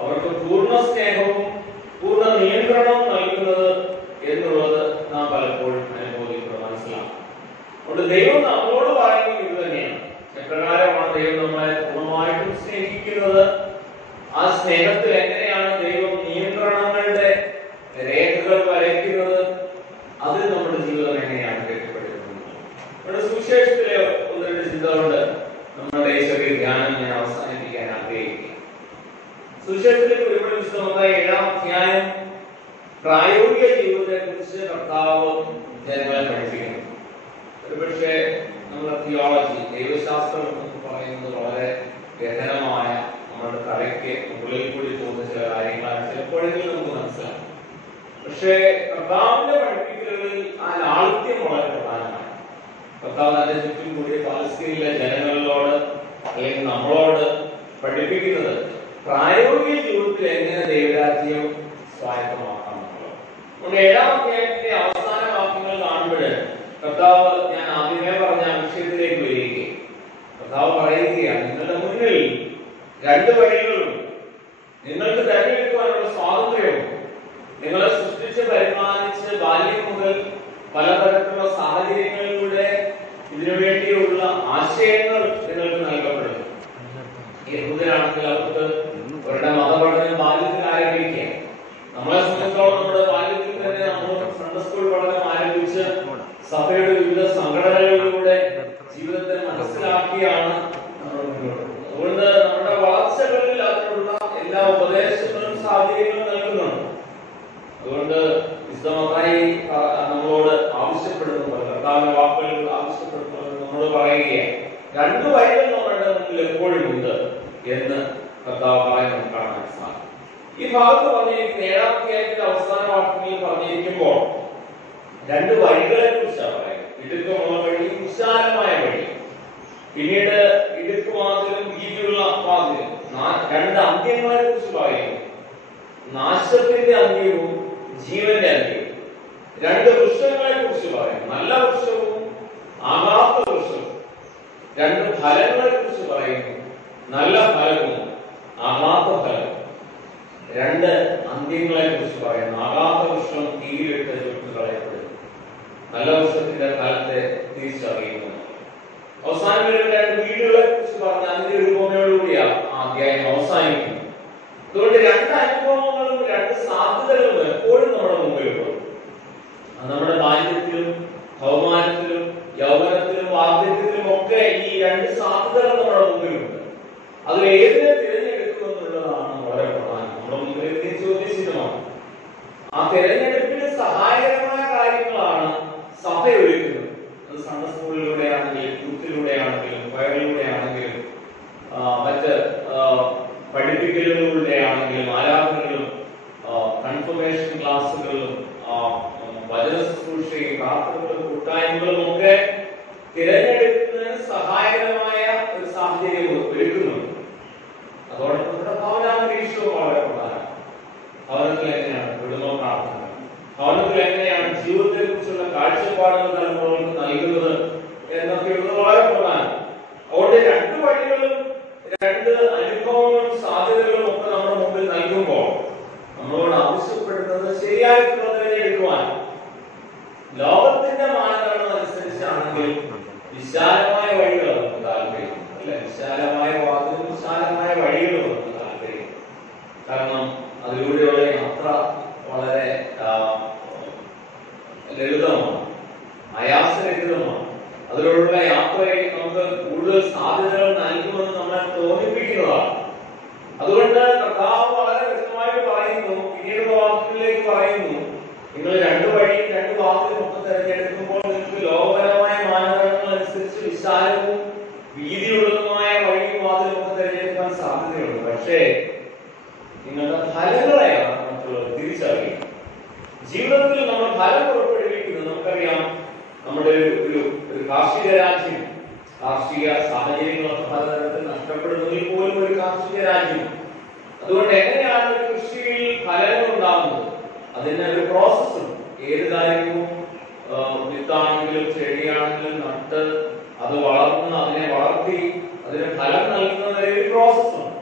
അവർക്ക് പൂർണ്ണ സ്നേഹവും പൂർണ്ണ നിയന്ത്രണവും നൽകുന്നത് എന്നുള്ളത് നാം പലപ്പോഴും അനുഭവിക്കുന്നത് മനസ്സിലാക്കും. അതുകൊണ്ട് ദൈവം നമ്മളോട് പറയുന്നത് ഇത് തന്നെയാണ്. എപ്രകാരമാണ് ദൈവം നമ്മളെ പൂർണ്ണമായിട്ടും സ്നേഹിക്കുന്നത്, ആ സ്നേഹത്തിൽ എങ്ങനെയാണ് ദൈവം നിയന്ത്രണങ്ങളുടെ രേഖകൾ വരയ്ക്കുന്നത്, അത് നമ്മുടെ ജീവിതം എങ്ങനെയാണ് കെട്ടിപ്പടുക്കുന്നത്. നമ്മുടെ സുവിശേഷത്തിലെ 1-2 ചിന്തകളുണ്ട്. നമ്മുടെ ഈ ചെറിയ ധ്യാനം ഞാൻ അവസാനിപ്പിക്കാൻ ആഗ്രഹിക്കുക. സുവിശേഷത്തിലെ ഒരുപാട് പുസ്തകമായ 7-ാം അധ്യായം പ്രായോഗിക ജീവിതത്തെ കുറിച്ച് കർത്താവ് ജനങ്ങളെ പഠിപ്പിക്കുന്നു. ഒരുപക്ഷെ നമ്മുടെ തിയോളജി, ദൈവശാസ്ത്രം എന്ന് പറയുന്നത് വളരെ ഗഹനമായ നമ്മുടെ തലയ്ക്ക് മുകളിൽ കൂടി പോകുന്ന ചില കാര്യങ്ങളാണ് ചിലപ്പോഴെങ്കിലും നമുക്ക് മനസ്സിലാക്കും. പക്ഷേ കർത്താവിന്റെ പഠിപ്പിക്കലുകളിൽ ആ ലാളിത്യം വളരെ പ്രധാനമാണ്. കർത്താവ് തന്റെ ചുറ്റും കൂടിയ പാലസ്തീനിലെ ജനങ്ങളോട് അല്ലെങ്കിൽ നമ്മളോട് പഠിപ്പിക്കുന്നത് പ്രായോഗിക ജീവിതത്തിൽ എങ്ങനെ ദൈവരാജ്യം സ്വായത്തമാക്കാം എന്നുള്ളത്. അതുകൊണ്ട് 7-ാം അധ്യായത്തിന്റെ അവസാന വാക്യങ്ങൾ കാണുമ്പോൾ കർത്താവ്, ഞാൻ ആദ്യമേ പറഞ്ഞ വിഷയത്തിലേക്ക് വരികയും കർത്താവ് പറയുകയാണ്, നിങ്ങളുടെ മുന്നിൽ 2 വഴികളും നിങ്ങൾക്ക് തെരഞ്ഞെടുക്കുവാനുള്ള സ്വാതന്ത്ര്യവും നിങ്ങളെ സൃഷ്ടിച്ച് പരിപാലിച്ച് ബാല്യം മുതൽ പലതരത്തിലുള്ള സാഹചര്യങ്ങളിലൂടെ ഇതിനുവേണ്ടിയുള്ള ആശയങ്ങൾ നിങ്ങൾക്ക് നൽകപ്പെടുന്നു. യഹൂദരാണെങ്കിൽ അവർക്ക് അവരുടെ മതപഠനം ബാല്യത്തിൽ ആരംഭിക്കുക. നമ്മളെ സംബന്ധിച്ചോളം നമ്മുടെ ബാല്യത്തിൽ തന്നെ നമ്മൾ സൺഡേ സ്കൂൾ പഠനം ആരംഭിച്ച് സഭയുടെ വിവിധ സംഘടനകളിലൂടെ ജീവിതത്തെ മനസ്സിലാക്കിയാണ് നമ്മൾ മുന്നോട്ട്. അതുകൊണ്ട് നമ്മുടെ വളർച്ചകളിൽ അതിനുള്ള എല്ലാ ഉപദേശങ്ങളും സാഹചര്യങ്ങളും നൽകുന്നുണ്ട്. അതുകൊണ്ട് വിശുദ്ധമായി നമ്മളോട് ആവശ്യപ്പെടുന്നത് കർത്താവിന്റെ വാക്കുകൾ ആവശ്യപ്പെടുന്നത് നമ്മളോട് പറയുകയാണ്. രണ്ടു വഴികൾ നമ്മളുടെ മുന്നിൽ എപ്പോഴും ഉണ്ട് എന്ന് കർത്താവ് പറയാൻ നമുക്ക് കാണാൻ സാധിക്കും. ഈ ഭാഗത്ത് പറഞ്ഞിരിക്കുന്ന 7-ാം അധ്യായത്തിന്റെ അവസാന വാക്യങ്ങളിൽ പറഞ്ഞിരിക്കുമ്പോൾ രണ്ട് വഴികളെ കുറിച്ചാണ് പറയുന്നത്. ഇടുക്കമുള്ള വഴി, വിശാലമായ വഴി. പിന്നീട് ഇടുക്കുവാതിലും വീതിയുള്ള വാതിലും. രണ്ട് അന്ത്യങ്ങളെ കുറിച്ച് പറയുന്നു. നാശത്തിന്റെ അന്ത്യവും ജീവന്റെ അന്ത്യവും. രണ്ട് വൃക്ഷങ്ങളെ കുറിച്ച് പറയുന്നു. നല്ല വൃക്ഷവും ആകാത്ത വൃക്ഷവും. രണ്ട് ഫലങ്ങളെ കുറിച്ച് പറയുന്നു. നല്ല ഫലവും ആകാത്ത ഫലവും. രണ്ട് അന്ത്യങ്ങളെ കുറിച്ച് പറയുന്നു. ആകാത്ത വൃക്ഷം തീയിലിട്ട് ചുട്ടു കളയപ്പെടുന്നു. നല്ല വൃക്ഷത്തിന്റെ ഫലത്തെ തിരിച്ചറിയുന്നു. അവസാനം വരുന്ന രണ്ട് വീടുകളെ കുറിച്ച് പറഞ്ഞ അതിന്റെ ഒരു ഉപമയോടുകൂടിയാണ് ആ അധ്യായം അവസാനിക്കുന്നത്. അതുകൊണ്ട് രണ്ട് അനുഭവങ്ങളും രണ്ട് സാധ്യതകളും എപ്പോഴും നമ്മുടെ മുമ്പിലുണ്ട്. നമ്മുടെ ബാല്യത്തിലും കൗമാരത്തിലും യൗവനത്തിലും വാർദ്ധക്യത്തിലും ഒക്കെ ഈ രണ്ട് സാധ്യതകൾ നമ്മുടെ മുമ്പിലുണ്ട്. അതിൽ ഏതിനെ തിരഞ്ഞെടുക്കുമെന്നുള്ളതാണ് വളരെ പ്രധാനം. നമ്മുടെ മുമ്പിൽ ചോദ്യചിഹ്നമാണ്. ആ തിരഞ്ഞെടുപ്പിന് സഹായകരമായ കാര്യങ്ങളാണ് സഭ ഒരുക്കുന്നത്. അത് സൺഡേ സ്കൂളിലൂടെ ആണെങ്കിലും യൂത്തിലൂടെ ആണെങ്കിലും വയറിലൂടെ ആണെങ്കിലും മറ്റ് പഠിപ്പിക്കലുകളിലൂടെ ആണെങ്കിലും ആരാധനകളും കൺഫർമേഷൻ ക്ലാസ്സുകളിലും വചന ശുശ്രൂഷയും പ്രാർത്ഥനകളും കൂട്ടായ്മകളും ഒക്കെ തിരഞ്ഞെടുക്കുന്നതിന് സഹായകരമായ ഒരു സാഹചര്യം ഒരുക്കുന്നുണ്ട്. അതോടൊപ്പം നമ്മുടെ ഭവനാന്തരീക്ഷവും വളരെ പ്രധാനമാണ്. ഭവനത്തിൽ എങ്ങനെയാണ് കുടുംബ പ്രാർത്ഥന, ഭവനത്തിൽ എങ്ങനെയാണ് ജീവിതത്തെ കുറിച്ചുള്ള കാഴ്ചപ്പാടുകൾ തലമുറകൾക്ക് നൽകുന്നത് എന്നൊക്കെയുള്ളത് വളരെ പ്രധാനം. അതുകൊണ്ട് രണ്ട് വഴികളും രണ്ട് അനുഭവങ്ങളും സാധ്യതകളും ഒക്കെ നമ്മുടെ മുമ്പിൽ നൽകുമ്പോൾ നമ്മളോട് ആവശ്യപ്പെടുന്നത് ശരിയായിട്ടുള്ള തിരഞ്ഞെടുക്കുവാൻ. ലോകത്തിന്റെ മാനദണ്ഡം അനുസരിച്ചാണെങ്കിൽ വിശാലമായ വഴികൾ നമുക്ക് താല്പര്യം അല്ലെ, വിശാലമായ വാതിലും വിശാലമായ വഴികളും നമുക്ക് താല്പര്യം. കാരണം അതിലൂടെയുള്ള യാത്ര വളരെ ലളിതമാണ്, ആയാസരഹിതമാണ്. അതിലൂടെയുള്ള യാത്രയിൽ നമുക്ക് കൂടുതൽ സാധ്യതകൾ നൽകുമെന്ന് നമ്മളെ തോന്നിപ്പിക്കുന്നതാണ്. അതുകൊണ്ട് കർത്താവ് വളരെ വ്യക്തമായിട്ട് പറയുന്നു, പിന്നീടുള്ള വാക്കുകളിലേക്ക് പറയുന്നു, നിങ്ങൾ രണ്ട് വഴിയും രണ്ട് വാക്കിലും ഒക്കെ തിരഞ്ഞെടുക്കുമ്പോൾ നിങ്ങൾക്ക് ലോകപരമായ മാനദണ്ഡങ്ങൾ അനുസരിച്ച് വിശാലവും വീതിയുള്ളതുമായ വഴിയും വാതിലും ഒക്കെ തിരഞ്ഞെടുക്കാൻ സാധ്യതയുണ്ട്. പക്ഷേ നിങ്ങളുടെ ഫലങ്ങളെയാണ് മറ്റുള്ളവർ തിരിച്ചറിയുന്നത്. ജീവിതത്തിൽ നമ്മൾ ഫലം പുറപ്പെടുവിക്കുന്നത് നമുക്കറിയാം. നമ്മുടെ ഒരു കാർഷിക രാജ്യം, കാർഷിക സാഹചര്യങ്ങളൊക്കെ പലതരത്തിൽ നഷ്ടപ്പെടുന്നതിൽ പോലും ഒരു കാർഷിക രാജ്യം. അതുകൊണ്ട് എങ്ങനെയാണ് ഒരു കൃഷിയിൽ ഫലങ്ങൾ ഉണ്ടാകുന്നത്? അതിന് ഒരു പ്രോസസ് ഉണ്ട്. ഏത് കാര്യവും വിത്താണെങ്കിലും ചെടിയാണെങ്കിലും നട്ട് അത് വളർന്ന് അതിനെ വളർത്തി അതിന് ഫലം നൽകുന്ന ഒരു പ്രോസസ് ഉണ്ട്.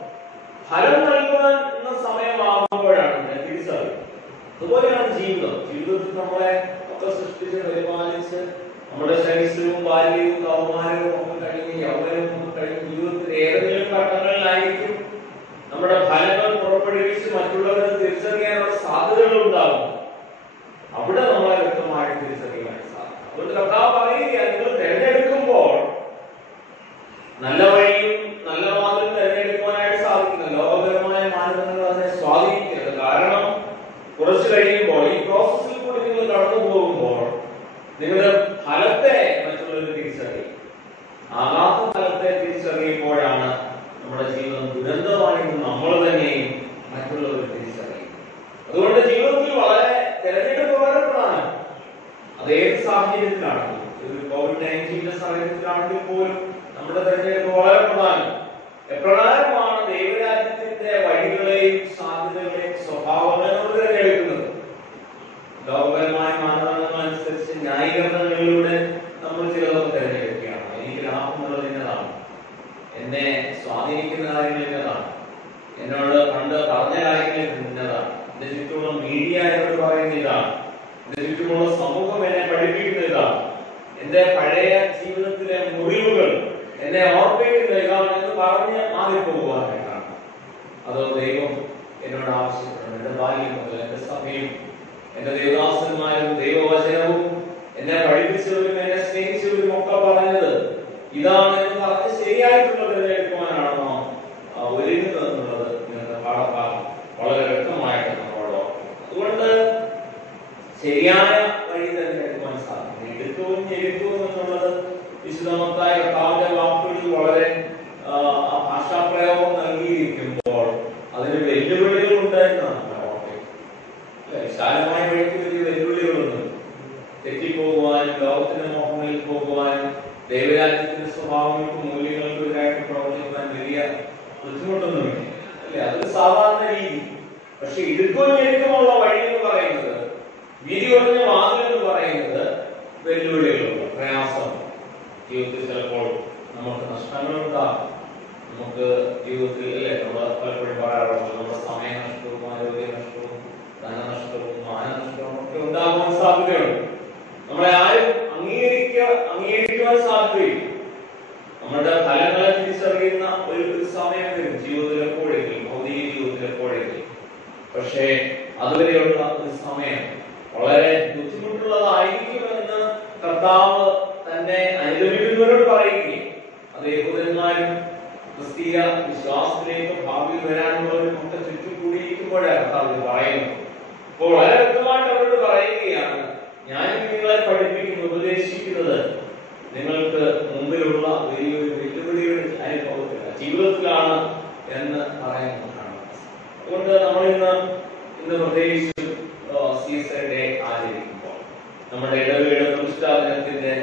ഫലം നൽകുന്ന സമയമാകുമ്പോഴാണ് തിരിച്ചറിയുന്നത്. അതുപോലെയാണ് ജീവിതത്തിൽ നമ്മളെ ഒക്കെ സൃഷ്ടിച്ച് പരിപാലിച്ച് നമ്മുടെ ശൈശവവും ബാല്യവും കൗമാരവും ഒക്കെ കഴിഞ്ഞ് യൗവനവും ഒക്കെ കഴിഞ്ഞ് ജീവിതത്തിൽ ഏതെങ്കിലും ഘട്ടങ്ങളിലായിരിക്കും നമ്മുടെ ഫലങ്ങൾ പുറപ്പെടുവിച്ച് മറ്റുള്ളവരെ തിരിച്ചറിയാനുള്ള സാധ്യതകൾ ഉണ്ടാകും. അവിടെ നമ്മളെ വ്യക്തമായിട്ട് തിരിച്ചറിയാൻ സാധിക്കും. അതുകൊണ്ട് കർത്താവ് പറയുകയാണ്, നിങ്ങൾ തിരഞ്ഞെടുക്കുമ്പോൾ നല്ല വഴിയും നല്ല വാതിലും തിരഞ്ഞെടുക്കുവാനായിട്ട് സാധിക്കുന്നത്. ലോകപരമായ മാനദണ്ഡങ്ങൾ അതിനെ സ്വാധീനിക്കരുത്. കാരണം കുറച്ചു കഴിയുമ്പോൾ ഈ പ്രോസസ്സിൽ കൂടി നിങ്ങൾ കടന്നു പോകുമ്പോൾ നിങ്ങളുടെ ഫലത്തെ മറ്റുള്ളവർ തിരിച്ചറിയും. ആകാത്ത ഫലത്തെ തിരിച്ചറിയുമ്പോഴാണ് നമ്മുടെ ജീവിതം ദുരന്തമാണെന്ന് നമ്മൾ തന്നെയും മറ്റുള്ളവർ തിരിച്ചറിയും. അതുകൊണ്ട് ജീവിതത്തിൽ വളരെ തിരഞ്ഞെടുപ്പ് വളരെ പ്രധാനം. അത് ഏത് സാഹചര്യത്തിലാണെങ്കിലും, ഒരു COVID-19 സാഹചര്യത്തിലാണെങ്കിൽ പോലും നമ്മുടെ തിരഞ്ഞെടുപ്പ് വളരെ പ്രധാനം. എപ്രകാരമാണ് ദൈവരാജ്യത്തിന്റെ വഴികളെയും സാധ്യതകളെയും സ്വഭാവങ്ങളെയും തിരഞ്ഞെടുക്കുന്നത്? ലോകപരമായ മാനദണ്ഡങ്ങൾ അനുസരിച്ച് ന്യായീകരണങ്ങളിലൂടെ നമ്മൾ ചിലതൊക്കെ തിരഞ്ഞെടുക്കുകയാണ്. എനിക്ക് ലാഭമുള്ളത് ഇന്നതാണ്, എന്നെ സ്വാധീനിക്കുന്ന കാര്യങ്ങൾ ഇന്നതാണ്, എന്നോട് പണ്ട് പറഞ്ഞ കാര്യങ്ങൾ ഇന്നതാണ്, എന്റെ ചുറ്റുമുള്ള മീഡിയ എന്നോട് പറയുന്ന ഇതാണ്, എന്റെ ചുറ്റുമുള്ള സമൂഹം എന്നെ പഠിപ്പിക്കുന്ന ഇതാണ്, എന്റെ പഴയ ജീവിതത്തിലെ മുറിവുകൾ എന്നെ ഓർപ്പിക്കുന്ന ഇതാണ് എന്ന് പറഞ്ഞ് മാറിപ്പോകുവാനായിട്ടാണ്. അതോ ദൈവം എന്നോട് ആവശ്യപ്പെടുന്നത് എന്റെ ബാല്യം മുതൽ എന്റെ സഭയും എന്റെ ദേവദാസന്മാരും ദൈവവചനവും എന്നെ പഠിപ്പിച്ചവരും എന്നെ സ്നേഹിച്ചവരും ഒക്കെ പറഞ്ഞത് ഇതാണ് എന്ന് പറഞ്ഞ് ശരിയായിട്ടുള്ള തിരഞ്ഞെടുക്കുവാനാണോ ഒരുങ്ങുന്നത് എന്നുള്ളത് നിങ്ങൾക്ക് പാഠഭാഗം വളരെ വ്യക്തമായിട്ട് നമ്മളോട്. അതുകൊണ്ട് ശരിയായ വഴി തന്നെ എടുക്കുവാൻ സാധിക്കും. എടുത്തും ഞെരുക്കും എന്നുള്ളത് വിശുദ്ധമത്തായ കർത്താവിന്റെ വാക്കുകളിൽ വളരെ ഭാഷാപ്രയോഗം നൽകിയിരിക്കുമ്പോൾ അതിന് വെല്ലുവിളികളുണ്ട് എന്നാണ്. വിശാലമായ വഴിക്ക് വലിയ വെല്ലുവിളികളുണ്ട്. തെറ്റിപ്പോകുവാനും ലോകത്തിന്റെ മോഹങ്ങളിൽ പോകുവാനും ദൈവരാജ്യത്തിന്റെ സ്വഭാവങ്ങൾക്കും മൂല്യങ്ങൾക്കും എതിരായിട്ട് പ്രവർത്തിക്കുവാൻ വലിയ ബുദ്ധിമുട്ടൊന്നുമില്ല അല്ലെ? അതൊരു സാധാരണ രീതി. പക്ഷെ ഇടുക്കവും ഞെരുക്കമുള്ള വഴി എന്ന് പറയുന്നത്, വീതി കുറഞ്ഞ വാതിൽ എന്ന് പറയുന്നത് വെല്ലുവിളികളുള്ള പ്രയാസം. ജീവിതത്തിൽ ചിലപ്പോൾ നമുക്ക് നഷ്ടങ്ങളുണ്ടാകും. നമുക്ക് ജീവിതത്തിൽ അല്ലെ നമ്മൾ പലപ്പോഴും പറയാറുണ്ട്, നമ്മുടെ സമയ നഷ്ടവും ആരോഗ്യ നഷ്ടവും ധനനഷ്ടവും മാനനഷ്ടവും ഒക്കെ ഉണ്ടാകുവാൻ സാധ്യതയുണ്ട്. നമ്മളെ ആരും അംഗീകരിക്കുവാൻ സാധ്യതയില്ല. നമ്മുടെ ഫലങ്ങളെ തിരിച്ചറിയുന്ന ഒരു സമയം വരും ജീവിതത്തിൽ എപ്പോഴെങ്കിലും, ഭൗതിക ജീവിതത്തിൽ എപ്പോഴെങ്കിലും. പക്ഷേ അതുവരെയുള്ള ഒരു സമയം വളരെ ബുദ്ധിമുട്ടുള്ളതായിരിക്കുമെന്ന് കർത്താവ് തന്നെ അനുഗമിക്കുന്നവരോട് പറയുകയും അത് യഹൂദന്മാരും ക്രിസ്തീയ വിശ്വാസത്തിലേക്ക് ഭാവിയിൽ വരാനുള്ളവരും ഒക്കെ ചുറ്റും കൂടിയിരിക്കുമ്പോഴാണ് കർത്താവ് പറയുന്നത്. അപ്പോൾ വളരെ വ്യക്തമായിട്ട് അവരോട് പറയുകയാണ്, ഞാൻ നിങ്ങളെ പഠിപ്പിക്കുന്നത്, ഉപദേശിക്കുന്നത് നിങ്ങൾക്ക് മുമ്പിലുള്ള വലിയൊരു വെല്ലുവിളിയുടെ അനുഭവത്തില്ല, ജീവിതത്തിലാണ് എന്ന് പറയുന്നതാണ്. അതുകൊണ്ട് നമ്മൾ ഇന്ന് പ്രത്യേകിച്ച് സീസർ ഡേ ആചരിക്കുമ്പോൾ, നമ്മുടെ ഇടവേള പ്രതിഷ്ഠാദിനത്തിന്റെ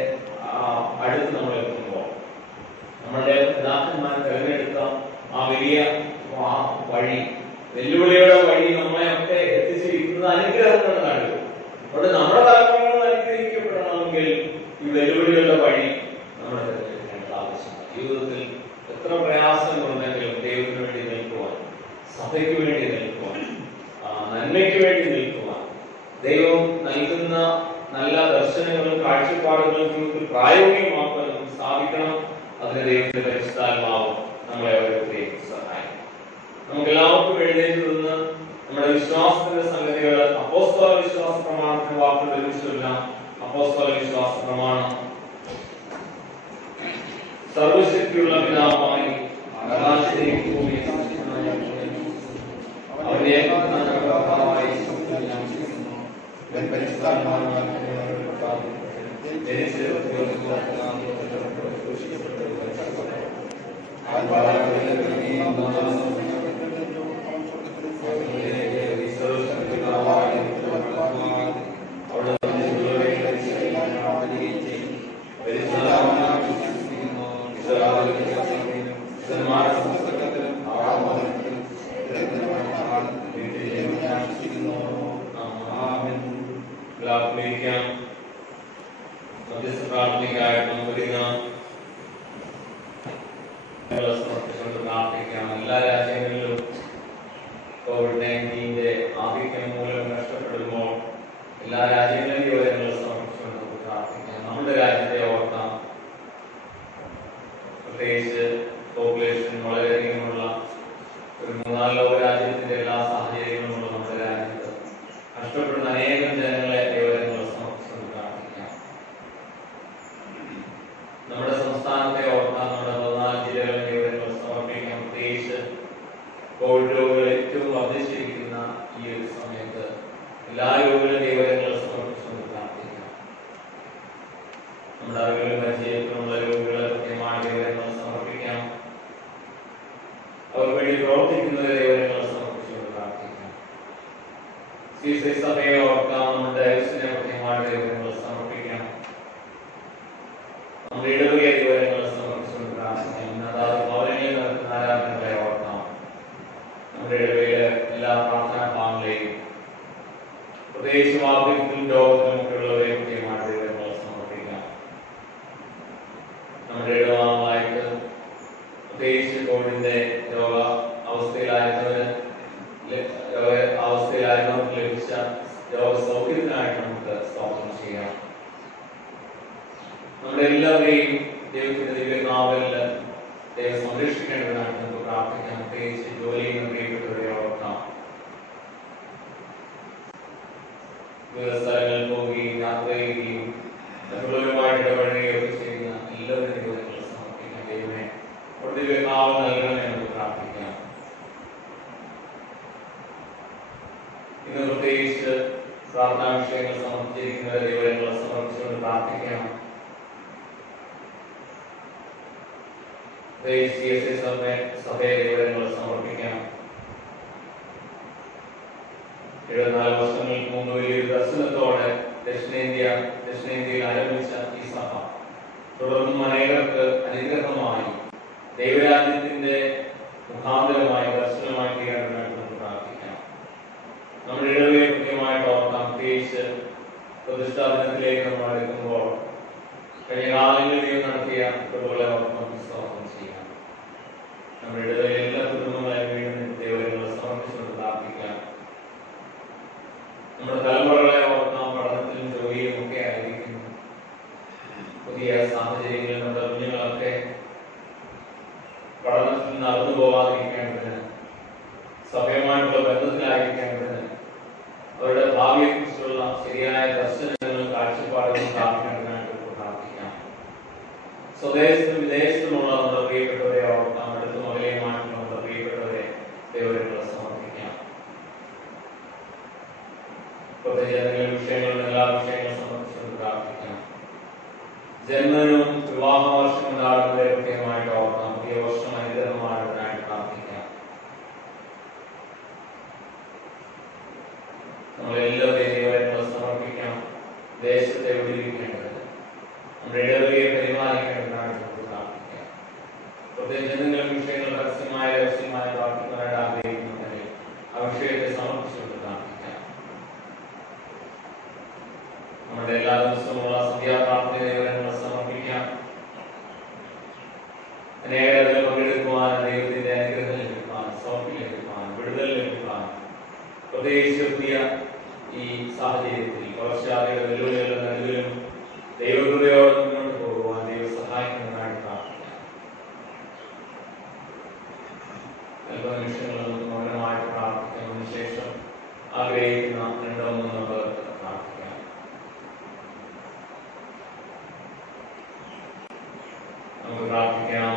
അടുത്ത് നമ്മൾ എത്തുമ്പോൾ, നമ്മളുടെ പിതാക്കന്മാർ തിരഞ്ഞെടുത്ത ആ വലിയ വഴി, വെല്ലുവിളിയുടെ വഴി നമ്മളെയൊക്കെ എത്തിച്ചിരിക്കുന്നത് അനുഗ്രഹങ്ങളുടെ നടുവിൽ. അതുകൊണ്ട് നമ്മുടെ തലമുറകൾ അനുഗ്രഹിക്കപ്പെടണമെങ്കിൽ ഈ വെല്ലുവിളികളുടെ വഴി നമ്മൾ തിരഞ്ഞെടുക്കേണ്ട ആവശ്യമാണ്. ജീവിതത്തിൽ എത്ര പ്രയാസങ്ങളുണ്ടെങ്കിലും ദൈവത്തിന് വേണ്ടി നിൽക്കുവാൻ, സഭയ്ക്ക് വേണ്ടി നിൽക്കുവാൻ, നന്മയ്ക്ക് വേണ്ടി നിൽക്കുവാൻ, ദൈവം നൽകുന്ന നല്ല ദർശനങ്ങളും കാഴ്ചപ്പാടുകളും ജീവിതത്തിൽ പ്രായോഗികമാക്കാൻ നമുക്ക് സാധിക്കണം. അതിന് ദൈവത്തിന്റെ പരിശുദ്ധാത്മാവ് നമ്മളെ ഓരോരുത്തരെയും സഹായിക്കും. നമുക്ക് എല്ലാവർക്കും എഴുന്നേറ്റ് നിന്ന് നമ്മുടെ വിശ്വാസത്തിന്റെ സംഗതികൾ, അപ്പോസ്തല വിശ്വാസ പ്രമാണത്തിന്റെ വാക്കുകൾ ഒരുമിച്ചില്ല. അപ്പോസ്തല വിശ്വാസ പ്രമാണം. സർവശക്തിയുള്ള പിതാവായി ആകാശത്തെയും ഭൂമിയെയും സൃഷ്ടിച്ചവനായ അവന്റെ ഏകപുത്രനായ കർത്താവായ എല്ലാ രാജ്യങ്ങളിലും കോവിഡ്-19 ആധിക്യം മൂലം നഷ്ടപ്പെടുമ്പോൾ എല്ലാ രാജ്യങ്ങളിലും വിവരങ്ങൾ സമർപ്പിച്ചുകൊണ്ട് നമുക്ക് പ്രാർത്ഥിക്കാം. നമ്മുടെ രാജ്യത്തെ ഓർക്കാം. പ്രത്യേകിച്ച് പോപ്പുലേഷൻ വളരെയധികമുള്ള ഒരു 3-4 ലോക രാജ്യത്തിന്റെ എല്ലാ സാഹചര്യങ്ങളുമുള്ള നമ്മുടെ രാജ്യത്ത് നഷ്ടപ്പെടുന്ന അനേകം ജനങ്ങളെ വിവരങ്ങൾ സമർപ്പിച്ചുകൊണ്ട് പ്രാർത്ഥിക്കാം. നമ്മുടെ സംസ്ഥാനത്തെ ഓർക്കാം. നമ്മുടെ 14 ജില്ലകളിലെ വിവരങ്ങൾ സമർപ്പിക്കാം. പ്രത്യേകിച്ച് കോവിഡ് രോഗികൾ ഏറ്റവും വർദ്ധിച്ചിരിക്കുന്ന ഈ ഒരു സമയത്ത് എല്ലാ രോഗികളുടെ വിവരങ്ങൾ സമർപ്പിച്ചുകൊണ്ട് പ്രാർത്ഥിക്കാം. നമ്മുടെ അറിവിലും പരിചയത്തിലുള്ള രോഗികളെ കൃത്യമായ വിവരങ്ങൾ സമർപ്പിക്കാം. അവർക്ക് വേണ്ടി പ്രവർത്തിക്കുന്നവരെ വിവരങ്ങൾ സമർപ്പിച്ചുകൊണ്ട് പ്രാർത്ഥിക്കാം. സീസർ സഭയെ ഓർക്കാം. നമ്മുടെ ഡയസിനെ കൃത്യമായ വിവരങ്ങൾ സമർപ്പിക്കാം. നമ്മുടെ ഇടവകയെ വിവരങ്ങൾ സമർപ്പിച്ചുകൊണ്ട് പ്രാർത്ഥിക്കാം. അതാത് ഭവനങ്ങളിൽ നടക്കുന്ന ആരാധനകളെ ഓർക്കാം. നമ്മുടെ ഇടവകയിലെ എല്ലാ പ്രാർത്ഥനാ ഭാഗങ്ങളെയും പ്രത്യേകിച്ച് ആഫ്രിക്കയിലും ലോകത്തിലും ഒക്കെയുള്ളവരെ കൃത്യമായ വിവരങ്ങൾ സമർപ്പിക്കാം. നമ്മുടെ ഇടവാങ്ങളായിട്ട് പ്രത്യേകിച്ച് കോവിഡിന്റെ രോഗ അവസ്ഥയിലായിരുന്നവർക്ക് ലഭിച്ച രോഗസൗഖ്യത്തിനായിട്ട് നമുക്ക് സ്തോത്രം ചെയ്യാം. നമ്മുടെ എല്ലാവരെയും ദൈവത്തിന്റെ ദിവ്യനാമത്തിൽ ദൈവം സംരക്ഷിക്കേണ്ടതിനായിട്ട് നമുക്ക് പ്രാർത്ഥിക്കാം. പ്രത്യേകിച്ച് ജോലി ചെയ്യുന്ന പ്രിയപ്പെട്ടവരെ ഓർക്കാം. വിവിധ സ്ഥലങ്ങളിൽ പോവുകയും യാത്ര ചെയ്യുകയും മറ്റുള്ളവരുമായിട്ട് ഇടപഴകുകയൊക്കെ ചെയ്യുന്ന എല്ലാവരും വിവരങ്ങൾ സമർപ്പിക്കാം. ദൈവമേ ദിവ്യനാമം നൽകണമെന്ന് നമുക്ക് പ്രാർത്ഥിക്കാം. ഇന്ന് പ്രത്യേകിച്ച് പ്രാർത്ഥനാ വിഷയങ്ങൾ സമർപ്പിച്ചിരിക്കുന്ന ദൈവങ്ങളെ സമർപ്പിച്ചുകൊണ്ട് പ്രാർത്ഥിക്കാം. സഭയെ ദൈവങ്ങളെ സമർപ്പിക്കാം. 74 വർഷങ്ങൾക്ക് മുമ്പ് വലിയൊരു ദർശനത്തോടെ ദക്ഷിണേന്ത്യയിൽ ആരംഭിച്ച ഈ സഭ തുടർന്നും അനേകർക്ക് അനുഗ്രഹമായി ദൈവരാജ്യത്തിന്റെ മുഖാന്തരമായി ദർശനമായി തീരാനായിട്ട് നമുക്ക് പ്രാർത്ഥിക്കാം. നമ്മുടെ ഇടവയെ കൃത്യമായിട്ട് ഓർക്കാം. പ്രത്യേകിച്ച് പ്രതിഷ്ഠാ ദിനത്തിലേക്ക് നമ്മൾ എടുക്കുമ്പോൾ കഴിഞ്ഞ കാലങ്ങളിൽ നടത്തിയ ഇടവുകളെ ഓർക്കാൻ സ്തോത്രം ചെയ്യാം. നമ്മുടെ ഇടവയിലെ എല്ലാ കുടുംബങ്ങളെയും വീണ്ടും ദൈവങ്ങളെ സമർപ്പിച്ചുകൊണ്ട് പ്രാർത്ഥിക്കാം. നമ്മുടെ തലമുറകളെ ഓർക്കാം. പഠനത്തിലും ജോലിയും ഒക്കെ ആയിരിക്കുന്നു. പുതിയ സാഹചര്യങ്ങളിൽ നമ്മുടെ കുഞ്ഞുങ്ങളൊക്കെ പഠനത്തിൽ നടന്നു പോകാതിരിക്കേണ്ടതിന്, സഭയുമായിട്ടുള്ള ബന്ധത്തിലായിരിക്കേണ്ടതിന്, അവരുടെ ഭാവിയെക്കുറിച്ചുള്ള ശരിയായ ദർശനങ്ങളും കാഴ്ചപ്പാടുകളും പ്രാപിക്കേണ്ടതിനായിട്ട് പ്രാർത്ഥിക്കാം. സ്വദേശത്തും വിദേശത്തുമുള്ള നമ്മുടെ പ്രിയപ്പെട്ടവരെ ഓർക്കാം. അടുത്തും അകലെയുമായിട്ടുള്ള നമ്മുടെ പ്രിയപ്പെട്ടവരെ ദൈവങ്ങളെ സമർപ്പിക്കാം. പൊതുജനങ്ങളുടെ വിഷയങ്ങളും എല്ലാ വിഷയങ്ങളും സമർപ്പിച്ചുകൊണ്ട് പ്രാർത്ഥിക്കാം. ജന്മദിനവും വിവാഹ വർഷം ഉണ്ടാകുന്നവരെ പ്രത്യേകമായിട്ട് ഓർക്കാം. പുതിയ വർഷം അനുഗ്രഹമാകുന്നതിനായിട്ട് പ്രാർത്ഥിക്കാം. നമ്മളെല്ലാവരെയും ദൈവങ്ങളെ സമർപ്പിക്കാം. ദേശത്തെ വിടിവിക്കേണ്ടത്, നമ്മുടെ ഇടവകയെ പരിപാലിക്കേണ്ടതിനായിട്ട് നമുക്ക് പ്രാർത്ഥിക്കാം. പ്രത്യേകിച്ച് ജനങ്ങളുടെ വിഷയങ്ങൾ രഹസ്യമായ പ്രാർത്ഥിക്കാനായിട്ട് ആഗ്രഹിക്കുന്നുണ്ടെങ്കിൽ ആ വിഷയത്തെ സമർപ്പിച്ചുകൊണ്ട് പ്രാർത്ഥിക്കാം. നമ്മുടെ എല്ലാ ദിവസവുമുള്ള സന്ധ്യാപ്രാർത്ഥനയെ സമർപ്പിക്കാം. അനേകരെ പങ്കെടുക്കുവാൻ, ദൈവത്തിന്റെ അനുഗ്രഹം ലഭിക്കുവാൻ, സൗഖ്യം ലഭിക്കുവാൻ, വിടുതൽ ലഭിക്കുവാൻ, പ്രത്യേകിച്ച് പുതിയ ഈ സാഹചര്യത്തിൽ പകർച്ചവ്യാധിയുടെ വെല്ലുവിളികളുടെ നടുവിലും ദൈവകൃപയോടെ മുന്നോട്ട് പോകുവാൻ ദൈവം സഹായിക്കുന്നതിനായിട്ട് പ്രാർത്ഥിക്കാം. അല്പനിമിഷങ്ങൾ നമുക്ക് മൗനമായിട്ട് പ്രാർത്ഥിക്കുന്നതിന് ശേഷം ആഗ്രഹിക്കുന്ന 2-3 പേർക്ക് പ്രാർത്ഥിക്കാം. നമുക്ക് പ്രാർത്ഥിക്കാം.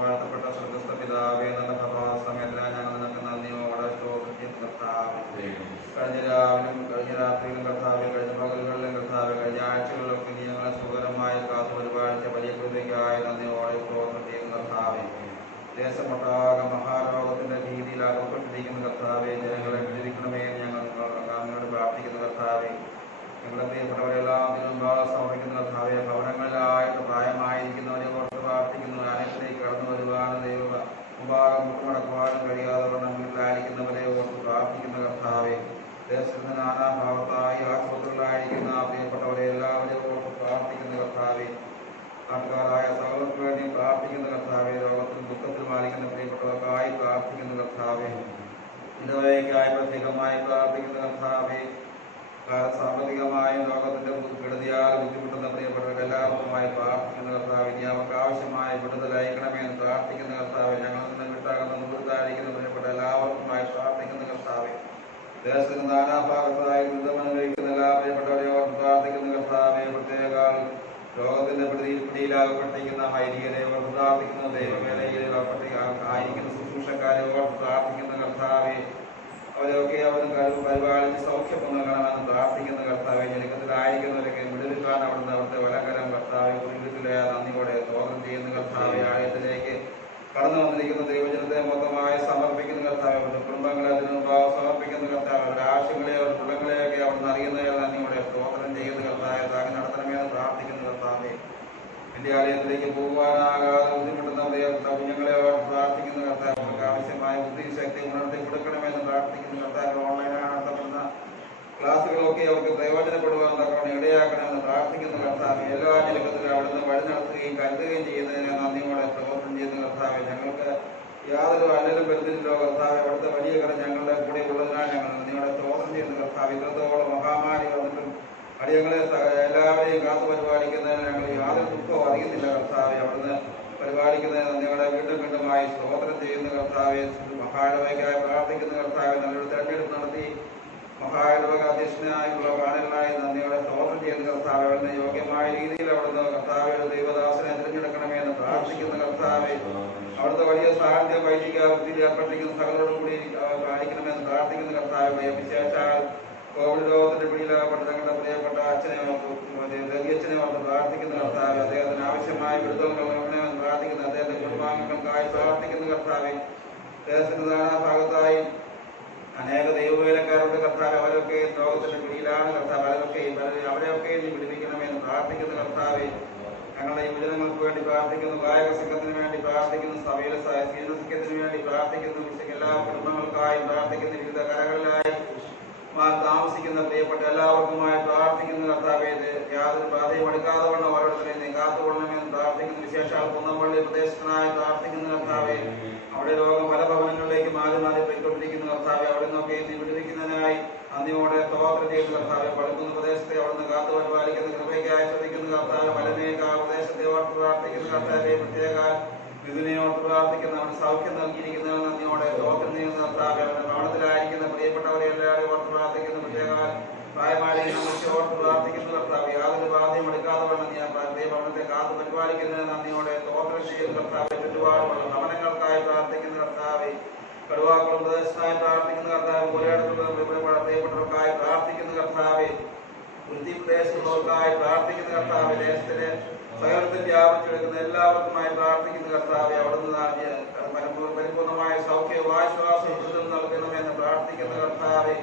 വാഴ്ത്തപ്പെട്ട സ്വർഗസ്ഥ പിതാവേ, നല്ല പ്രഭാതസമയത്തിനായി ഞങ്ങൾ നിനക്ക് നന്ദിയോടെ സ്തോത്രം ചെയ്യുന്നു കർത്താവേ. കഴിഞ്ഞ രാവിലും കഴിഞ്ഞ രാത്രിയിലും കർത്താവേ, കഴിഞ്ഞ പകലുകളിലും കർത്താവേ, കഴിഞ്ഞ ആഴ്ചകളിലൊക്കെ നീ ഞങ്ങളെ സുഖകരമായി കാത്തു പരിപാലിച്ച വലിയ കൃപയ്ക്കായി നന്ദിയോടെ സ്തോത്രം ചെയ്യുന്നു കർത്താവേ. ദേശമൊട്ടാകെ മഹാരോഗത്തിന്റെ ഭീതിയിൽ അകപ്പെട്ടിരിക്കുന്ന കർത്താവേ, ജനങ്ങളെ വിടുവിക്കണമേ എന്ന് ഞങ്ങൾ അങ്ങോട്ട് പ്രാർത്ഥിക്കുന്നു കർത്താവേ. ഞങ്ങളുടെ പ്രിയപ്പെട്ടവരെല്ലാം തിരുമുമ്പാകെ സമർപ്പിക്കുന്ന കർത്താവേ, ഭവനങ്ങളിലായിട്ട് പ്രായമായിരിക്കുന്നവരെ ഓർത്ത് പ്രാർത്ഥിക്കുന്നു. അനേകത്തിലേക്ക് കടന്നു വരുവാനും ദൈവ മുമ്പാകെ മുട്ടുമടക്കുവാനും കഴിയാതെ വണ്ണം വീട്ടിലായിരിക്കുന്നവരെ ഓർത്ത് പ്രാർത്ഥിക്കുന്ന കർത്താവേ. ദേശത്തിന്റെ നാനാഭാഗത്തായി ആശുപത്രികളായിരിക്കുന്ന പ്രിയപ്പെട്ടവരെ എല്ലാവരെയും ഓർത്ത് പ്രാർത്ഥിക്കുന്ന കർത്താവേ. നാട്ടുകാരായ സകലർക്ക് വേണ്ടി പ്രാർത്ഥിക്കുന്ന കർത്താവേ. രോഗത്തിലും ദുഃഖത്തിലും ആയിരിക്കുന്ന പ്രിയപ്പെട്ടവർക്കായി പ്രാർത്ഥിക്കുന്ന കർത്താവേ. ഇടവകയ്ക്കായി പ്രത്യേകമായി പ്രാർത്ഥിക്കുന്ന കർത്താവേ. സാമ്പത്തികമായും ലോകത്തിന്റെ കെടുതിയാൽ ബുദ്ധിമുട്ടുന്ന പ്രിയപ്പെട്ടവർക്ക് എല്ലാവർക്കുമായി പ്രാർത്ഥിക്കുന്ന കർത്താവ്. ഇനി അവർക്ക് ആവശ്യമായ വിടുതൽ അയക്കണമെന്ന് പ്രാർത്ഥിക്കുന്ന കർത്താവ്. ഞങ്ങളിൽ നിന്ന് വിട്ടാകുന്ന ദൂരത്തായിരിക്കുന്ന പ്രിയപ്പെട്ട എല്ലാവർക്കുമായി പ്രാർത്ഥിക്കുന്ന കർത്താവ്. ദേശത്തിന് നാനാഭാഗത്തായി ദുരിതമനുഭവിക്കുന്ന എല്ലാ പ്രിയപ്പെട്ടവരെയോട് പ്രാർത്ഥിക്കുന്ന കർത്താവെ. പ്രത്യേക ലോകത്തിന്റെ പിടിയിലാകപ്പെട്ടിരിക്കുന്ന വൈദികരെ ഓർത്ത് പ്രാർത്ഥിക്കുന്ന ദൈവവേലയിൽ ആയിരിക്കുന്ന ശുശ്രൂഷക്കാരെ ഓർത്ത് പ്രാർത്ഥിക്കുന്ന കർത്താവെ. അവരൊക്കെ അവരും പരിപാലിച്ച് സൗഖ്യം നൽകണമെന്ന് പ്രാർത്ഥിക്കുന്ന കർത്താവെ. ജനത്തിലായിരിക്കുന്നവരൊക്കെ വിടുവിക്കാൻ അവിടുന്ന് അവിടുത്തെ വലങ്കരം കർത്താവെ കുടുംബത്തിലെ നന്ദിയോടെ സ്തോത്രം ചെയ്യുന്ന കർത്താവെ. ആലയത്തിലേക്ക് കടന്നു വന്നിരിക്കുന്ന ദൈവജനത്തെ മൊത്തമായി സമർപ്പിക്കുന്ന കർത്താവെ. അവരുടെ കുടുംബങ്ങളെ അതിനു മുമ്പാകെ സമർപ്പിക്കുന്ന കർത്താവ്. അവരുടെ ആശയങ്ങളെ അവരുടെ ഉള്ളങ്ങളെയൊക്കെ അവിടുന്ന് അറിയുന്നതിൽ നന്ദിയോടെ സ്തോത്രം ചെയ്യുന്ന കർത്താവെ. താങ്ങി നടത്തണമെന്ന് പ്രാർത്ഥിക്കുന്ന കർത്താവെ. വിദ്യാലയത്തിലേക്ക് പോകുവാനാകാതെ ബുദ്ധിമുട്ടുന്ന പ്രിയപ്പെട്ട കുഞ്ഞുങ്ങളെ പ്രാർത്ഥിക്കുന്ന കർത്താവ്. അവർക്ക് ആവശ്യമായ ബുദ്ധിശക്തി ഉണർത്തി കൊടുക്കണമെന്ന് പ്രാർത്ഥിക്കുന്ന കർത്താവ്. ഓൺലൈനായി നടത്തപ്പെടുന്ന ക്ലാസുകളൊക്കെ അവർക്ക് പ്രയോജനപ്പെടുവാൻ തക്കവണ്ണം ഇടയാക്കണമെന്ന് പ്രാർത്ഥിക്കുന്ന കർത്താവ്. എല്ലാ ജനത്തിലും അവിടുന്ന് വഴി നടത്തുകയും കരുതുകയും ചെയ്യുന്നതിനെ നന്ദിയോടെ സ്തോത്രം ചെയ്യുന്ന കർത്താവ്. ഞങ്ങൾക്ക് യാതൊരു അല്ലലും വരുന്നില്ലോ കർത്താവ്. അവിടുത്തെ വലിയ കട ഞങ്ങളുടെ കൂടെ ഉള്ളതിനാൽ ഞങ്ങൾ നന്ദിയോടെ സ്തോത്രം ചെയ്യുന്ന കർത്താവ്. ഇത്രത്തോളം മഹാമാരി വന്നിട്ടും അടിയങ്ങളെ എല്ലാവരെയും കാത്തു പരിപാലിക്കുന്നതിന് ഞങ്ങൾ യാതൊരു ദുഃഖവും അറിയുന്നില്ല കർത്താവെ. അവിടുന്ന് പരിപാലിക്കുന്നതിന് ഞങ്ങളെ വീണ്ടും വീണ്ടുമായി സ്തോത്രം ചെയ്യുന്ന കർത്താവെ. മഹായിടവയ്ക്കായി പ്രാർത്ഥിക്കുന്ന കർത്താവെ. നല്ലൊരു തെരഞ്ഞെടുപ്പ് നടത്തി മഹായിടവക അധ്യക്ഷനായുള്ള പാനലിനായി നന്ദിയോടെ സ്തോത്രം ചെയ്യുന്ന കർത്താവെ. അവിടുന്ന് യോഗ്യമായ രീതിയിൽ അവിടുന്ന് കർത്താവയുടെ ദൈവദാസനെ തിരഞ്ഞെടുക്കണമെന്ന് പ്രാർത്ഥിക്കുന്ന അവിടുത്തെ വലിയ സാഹചര്യം വൈദിക വൃത്തിയിൽ ഏർപ്പെട്ടിരിക്കുന്ന സകലോടും കൂടി കാണിക്കണമെന്ന് പ്രാർത്ഥിക്കുന്ന കർത്താവെ. വിശേഷാൽ കോവിഡ് രോഗത്തിന്റെ പിടിയിലാകപ്പെട്ട തങ്ങളുടെ പ്രിയപ്പെട്ട അച്ഛനെ രവിയച്ഛനെ ഓർത്ത് പ്രാർത്ഥിക്കുന്ന കർത്താവെ. അദ്ദേഹത്തിന് ആവശ്യമായ വിടുതൽ നൽകണമെന്ന് പ്രാർത്ഥിക്കുന്ന അദ്ദേഹത്തിന്റെ കുടുംബാംഗങ്ങൾക്കായി പ്രാർത്ഥിക്കുന്ന കർത്താവെ. ദേശത്തിന്റെ നാനാഭാഗത്തായി അനേക ദൈവവേലക്കാരുടെ കർത്താവ് അവരൊക്കെ രോഗത്തിന്റെ പിടിയിലാണ് കർത്താവ്. അവരെയൊക്കെ നീ വിടുവിക്കണമെന്ന് പ്രാർത്ഥിക്കുന്ന കർത്താവെ. ഞങ്ങളുടെ യുവജനങ്ങൾക്ക് വേണ്ടി പ്രാർത്ഥിക്കുന്നു, ഗായക സംഘത്തിന് വേണ്ടി പ്രാർത്ഥിക്കുന്നു, സഭയിലെ സഖ്യത്തിന് വേണ്ടി പ്രാർത്ഥിക്കുന്നു, എല്ലാ കുടുംബങ്ങൾക്കായി പ്രാർത്ഥിക്കുന്നു, വിവിധ കരകളിലായി താമസിക്കുന്ന പ്രിയപ്പെട്ട എല്ലാവർക്കുമായി പ്രാർത്ഥിക്കുന്ന കർത്താവെ. യാതൊരു ബാധയും എടുക്കാതെ വണ്ണം ഓരോരുത്തരെ നീ കാത്തുകൊള്ളണമെന്ന് പ്രാർത്ഥിക്കുന്നു. വിശേഷാൽ കുന്നപ്പള്ളി പ്രദേശത്തിനായി പ്രാർത്ഥിക്കുന്ന കർത്താവെ. അവിടെ രോഗം പല ഭവനങ്ങളിലേക്ക് മാറി മാറി പോയിക്കൊണ്ടിരിക്കുന്ന കർത്താവെ. അവിടെ നിന്നൊക്കെ നീ വിടുവിക്കുന്നതിനായി നന്ദിയോടെ സ്തോത്രം ചെയ്യുന്ന കർത്താവെ. പടുക്കുന്ന പ്രദേശത്തെ അവിടുന്ന് കാത്തു പരിപാലിക്കുന്ന കൃപയ്ക്കായി ശ്രദ്ധിക്കുന്ന കർത്താവെ. മലമേക പ്രദേശത്തെ ഓർത്ത് പ്രാർത്ഥിക്കുന്ന കർത്താവെ. പ്രത്യേക ഇതിനെ ഓർത്ത് പ്രാർത്ഥിക്കുന്ന അവന് സൗഖ്യം നൽകിയിരിക്കുന്ന നന്ദിയോടെ സ്തോത്രം ചെയ്യുന്ന കർത്താവെ. അവരുടെ ഭവനത്തിലായിരിക്കുന്ന പ്രിയപ്പെട്ടവരെ എല്ലാവരെയും ഓർത്ത് പ്രാർത്ഥിക്കുന്ന പ്രത്യേക പ്രായമായ ഓർത്ത് പ്രാർത്ഥിക്കുന്ന കർത്താവെ. യാതൊരു ബാധയും എടുക്കാതെ വേണം ഞാൻ ഭവനത്തെ കാത്തു പരിപാലിക്കുന്നതിന് നന്ദിയോടെ സ്തോത്രം ചെയ്യുന്ന കർത്താവെ. ചുറ്റുപാടുമുള്ള ഭവനങ്ങൾക്കായി പ്രാർത്ഥിക്കുന്ന കർത്താവെ. കടുവാക്കുളം പ്രദേശത്തായി പ്രാർത്ഥിക്കുന്ന കർത്താവ്. പുരയിടത്തുള്ള പ്രിയപ്പെട്ടവർക്കായി പ്രാർത്ഥിക്കുന്ന കർത്താവെ. വൃത്തി പ്രദേശത്തുള്ളവർക്കായി പ്രാർത്ഥിക്കുന്ന കർത്താവെ. ദേശത്തിലെ സകലത്തിൽ വ്യാപിച്ചെടുക്കുന്ന എല്ലാവർക്കുമായി പ്രാർത്ഥിക്കുന്ന കർത്താവെ. അവിടുന്ന് പരിപൂർണമായ സൗഖ്യവും ആശ്വാസവും നൽകണമെന്ന് പ്രാർത്ഥിക്കുന്ന കർത്താവെ.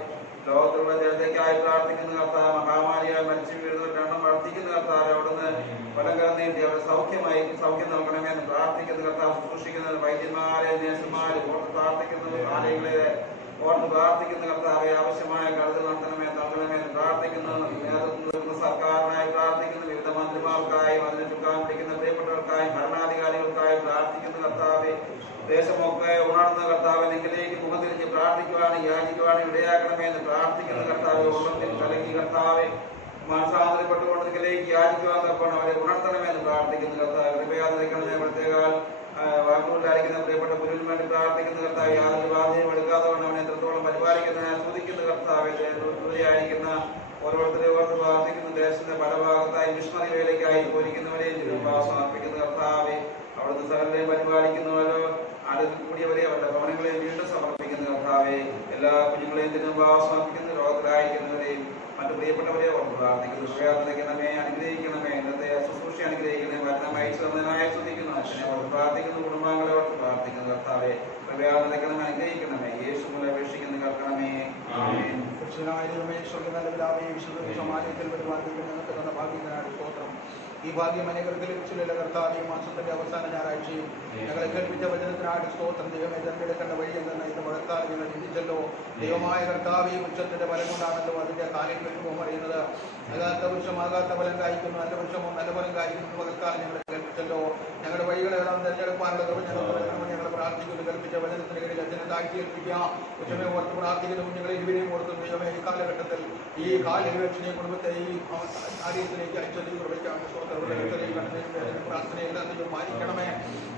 ലോകത്തിലുള്ള ജനതയ്ക്കായി പ്രാർത്ഥിക്കുന്ന കർത്താവ്. മഹാമാരിയായി മരിച്ചു വീഴുന്നവരുടെ എണ്ണം വർദ്ധിക്കുന്ന കർത്താവ്. അവിടുന്ന് ഫലം കറന്നീട്ടി അവരെ സൗഖ്യം നൽകണമെന്ന് പ്രാർത്ഥിക്കുന്ന കർത്താവ്. ശുശ്രൂഷിക്കുന്ന വൈദ്യന്മാരെ നേഴ്സുമാരെ ഓർത്ത് പ്രാർത്ഥിക്കുന്ന ആലയങ്ങളെ ഓർത്ത് പ്രാർത്ഥിക്കുന്ന കർത്താവെ. ആവശ്യമായ കരുതൽ നൽകണമെന്ന് പ്രാർത്ഥിക്കുന്ന സർക്കാരിനായി പ്രാർത്ഥിക്കുന്ന വിവിധ മന്ത്രിമാർക്കായും അതിനെ ചുക്കാൻ പിടിക്കുന്ന പ്രിയപ്പെട്ടവർക്കായും ഭരണാധികാരികൾക്കായി പ്രാർത്ഥിക്കുന്ന കർത്താവെ. ദേശമൊക്കെ ഉണർന്ന കർത്താവ് നിങ്ങളിലേക്ക് മുഖത്തിരിഞ്ഞ് പ്രാർത്ഥിക്കുവാനും യാചിക്കുവാനും ഇടയാക്കണമെന്ന് പ്രാർത്ഥിക്കുന്ന കർത്താവ്. ഉള്ളത്തിൽ കലങ്ങി കർത്താവെ മാനസാന്തരപ്പെട്ടുകൊണ്ട് നിങ്ങളിലേക്ക് യാചിക്കുവാൻ തപ്പോൾ അവരെ ഉണർത്തണമെന്ന് പ്രാർത്ഥിക്കുന്ന കർത്താവ്. കൃപയാതിരിക്കണമേ. പ്രത്യേക വാക്കുകൊണ്ടായിരിക്കുന്ന പ്രിയപ്പെട്ട പുരുവിന് വേണ്ടി പ്രാർത്ഥിക്കുന്ന കർത്താവ്. യാതൊരു ബാധയും എടുക്കാതെ കൊണ്ട് അവനെ എത്രത്തോളം പരിപാലിക്കുന്നതിനെ ചോദിക്കുന്ന കർത്താവ്. ദൂരെയായിരിക്കുന്ന ഓരോരുത്തരെ ഓർത്ത് പ്രാർത്ഥിക്കുന്ന ദേശത്തിന്റെ പല ഭാഗത്തായി മിഷണറി വേലയ്ക്കായി പോലിക്കുന്നവരെയും സമർപ്പിക്കുന്ന കർത്താവെ. അവിടുന്ന് സകലരെയും പരിപാലിക്കുന്നവരോ അതിൽ കൂടിയവരെ അവരുടെ ഭവനങ്ങളെ വീണ്ടും സമർപ്പിക്കുന്ന കർത്താവെ. എല്ലാ കുഞ്ഞുങ്ങളെയും സമർപ്പിക്കുന്ന രോഗത്തിലായിരിക്കുന്നവരെയും മറ്റു പ്രിയപ്പെട്ടവരെ ഓർത്ത് പ്രാർത്ഥിക്കുന്നു. കൃപയാതിരിക്കണമേ. അനുഗ്രഹിക്കണമേ. ഇന്നത്തെ ശുശ്രൂഷ അനുഗ്രഹിക്കണമേ. മരണം അയച്ചു തന്നതിനായി ശ്രദ്ധിക്കുന്നു. അച്ഛനെ ഓർത്ത് പ്രാർത്ഥിക്കുന്നു. കുടുംബാംഗങ്ങളെ ഓർത്ത് പ്രാർത്ഥിക്കുന്നു കർത്താവെ. കൃപയാതിരിക്കണമേ. അനുഗ്രഹിക്കണമേ. യേശു മൂലം അപേക്ഷിക്കുന്ന കേൾക്കണമേ. ആമേൻ. ഈ ഭാഗ്യം അനേകർക്ക് ലഭിച്ചില്ല കർത്താവ്. ഈ മാസത്തിന്റെ അവസാന ഞായറാഴ്ചയും ഞങ്ങളെ കേൾപ്പിച്ച വചനത്തിനായിട്ട് സ്തോത്രം. ദൈവമേ, തെരഞ്ഞെടുക്കേണ്ട വഴി എന്തെന്ന് ഇന്ന് മഴക്കാലം ഞങ്ങൾ ചിന്തിച്ചല്ലോ. ദൈവമായ കർത്താവ് ഈ വൃക്ഷത്തിന്റെ ഫലം കൊണ്ടാണല്ലോ അതിന്റെ കാര്യം കേൾക്കുമ്പോൾ അറിയുന്നത്. അകാത്ത വൃക്ഷമാകാത്ത ഫലം കായ്ക്കുന്നു, നല്ല വൃക്ഷമോ നല്ല ഫലം കായ്ക്കുന്നു. മഴക്കാലം ഞങ്ങളെ കേൾപ്പിച്ചല്ലോ. ഞങ്ങളുടെ വഴികളെല്ലാം തെരഞ്ഞെടുക്കാനുള്ള കൃപ ഞങ്ങൾ പ്രാർത്ഥിക്കുന്നു. കൽപ്പിച്ച വചനത്തിന് കീഴിൽ അച്ഛനെ താഴ്ത്തി ഏൽപ്പിക്കാം. ഉച്ചമേ ഓർത്ത് പ്രാർത്ഥിക്കുന്ന കുഞ്ഞുങ്ങളെ ഇരുവരെയും ഓർത്ത് ദൈവമേ ഈ കാലഘട്ടത്തിൽ ഈ കാലഘട്ടത്തിനെ കുടുംബത്തെ ഈ ആലയത്തിലേക്ക് അയച്ചത് കൃപയ്ക്കാണ് പ്രാർത്ഥനയെല്ലാം ദൈവം മാനിക്കണമേ.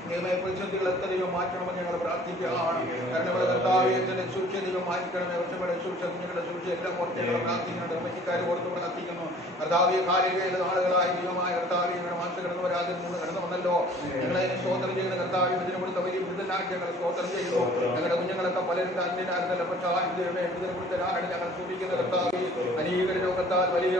ദൈവമേ, പ്രതിസന്ധികൾ എത്രയും മാറ്റണമെന്ന് ഞങ്ങൾ പ്രാർത്ഥിക്കുകയാണ്. കാരണം കർത്താവിന്റെ സൂക്ഷ്യ ദൈവം മാനിക്കണമേ. വർഷങ്ങളുടെ സൂക്ഷ്യ കുഞ്ഞുങ്ങളുടെ സൂക്ഷ്യ എല്ലാം ഓർത്ത് ഞങ്ങൾ പ്രാർത്ഥിക്കുന്നുണ്ട്. കമ്മിറ്റിക്കാർ ഓർത്ത് പ്രാർത്ഥിക്കുന്നു. കർത്താവിയെ കാലികയിൽ നാളുകളായി ദൈവമായ കർത്താവിയുടെ മാസം കിടന്നു വരാതിൽ നിന്ന് കടന്നു വന്നല്ലോ. ഞങ്ങളെ സ്തോത്രം ചെയ്യുന്ന കർത്താവ് ഇതിന് കൊടുത്ത വലിയ വിരുദ്ധനാക്കി ഞങ്ങൾ സ്തോത്രം ചെയ്യുന്നു. ഞങ്ങളുടെ കുഞ്ഞുങ്ങളൊക്കെ പലരും അന്യനായിരുന്നല്ലോ. പക്ഷേ ഇതിനെ കൊടുത്തനാണ് ഞങ്ങൾ സൂക്ഷിക്കുന്ന കർത്താവ്. അനേക രോഗത്താൽ വലിയ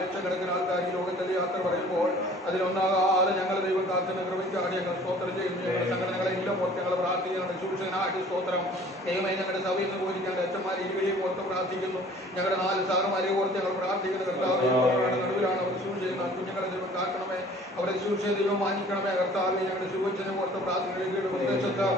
ലക്ഷക്കണക്കിന് ആൾക്കാർ ഈ ലോകത്തിൽ യാത്ര പറയുമ്പോൾ അതിലൊന്നാകാതെ ഞങ്ങൾ ദൈവം കാത്തുന്ന കൃപയ്ക്കാണ് ഞങ്ങൾ സ്തോത്രം ചെയ്യുന്നു. ഞങ്ങളുടെ സംഘടനകളെ എല്ലാം ഓർത്ത് ഞങ്ങൾ പ്രാർത്ഥിക്കുന്നുണ്ട്. സൂക്ഷിച്ചനായിട്ട് സ്തോത്രം. ദൈവമേ, ഞങ്ങളുടെ സഭയിൽ നിന്ന് പോയി ഞങ്ങളുടെ അച്ഛന്മാരെ ഇരുവരെയും ഓർത്ത് പ്രാർത്ഥിക്കുന്നു. ഞങ്ങളുടെ 4 സാറുമാരെ ഓർത്ത് ഞങ്ങൾ പ്രാർത്ഥിക്കുന്ന കർത്താവ്. നടുവിലാണ് അവർ സൂക്ഷിക്കുന്ന കുഞ്ഞുങ്ങളെ ദൈവം കാക്കണമേ. അവരെ സൂക്ഷിച്ച ദൈവം മാനിക്കണമേ. കർത്താവെ, ഞങ്ങളുടെ ശുഭച്ചനെ ഓർത്ത് പ്രാർത്ഥിക്കുന്ന പ്രദേശത്ത്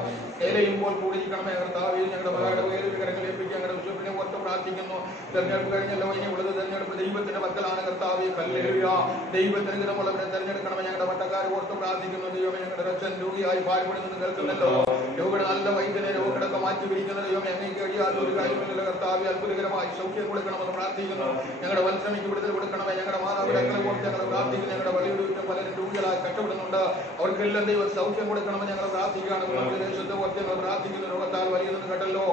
ഏലയുമ്പോൾ കൂടിയിരിക്കണമേ. കർത്താവെ, ഞങ്ങളുടെ മകളുടെ വേലവികരങ്ങൾ ഏൽപ്പിക്കുക. ഞങ്ങളുടെ വിശുദ്ധിനെ ഓർത്ത് പ്രാർത്ഥിക്കുന്നു. തെരഞ്ഞെടുപ്പ് കഴിഞ്ഞല്ലോ. ഇനിയുള്ളത് തെരഞ്ഞെടുപ്പ് ദൈവത്തിന്റെ മക്കളാണ്. കർത്താവെ, ഹല്ലേലൂയ. ദൈവത്തിന് ദിനമുള്ളവരെ തെരഞ്ഞെടുക്കണമേ. ഞങ്ങളുടെ പട്ടക്കാരെ ഓർത്ത് പ്രാർത്ഥിക്കുന്നു. ദൈവമേ, ഞങ്ങളുടെ രക്ഷൻ രോഗിയായി പാടുപടി നിന്ന് കേൾക്കുന്നല്ലോ. രോഗിയുടെ നല്ല വൈദ്യനെ രോഗക്കിടക്ക മാറ്റി പിടിക്കുന്ന ദൈവമേ, അങ്ങേക്ക് കഴിയാത്ത ഒരു കാര്യമില്ല. കർത്താവെ, അത്ഭുതകരമായി സൗഖ്യം കൊടുക്കണമെന്ന് പ്രാർത്ഥിക്കുന്നു. ഞങ്ങളുടെ വത്സമിക്ക് വിടുതൽ കൊടുക്കണമേ. ഞങ്ങളുടെ മാതാപിതാക്കളെ ഓർത്ത് ഞങ്ങൾ പ്രാർത്ഥിക്കുന്നു. ഞങ്ങളുടെ വലിയൊരു പലരും രോഗികളായി കഷ്ടപ്പെടുന്നുണ്ട്. അവർക്കെല്ലാം ദൈവം സൗഖ്യം കൊടുക്കണമെന്ന് ഞങ്ങൾ പ്രാർത്ഥിക്കുകയാണ്. ദേശത്തെ ഓർത്ത് ഞങ്ങൾ പ്രാർത്ഥിക്കുന്നു. രോഗത്താൽ വലിയതെന്ന് കേട്ടല്ലോ.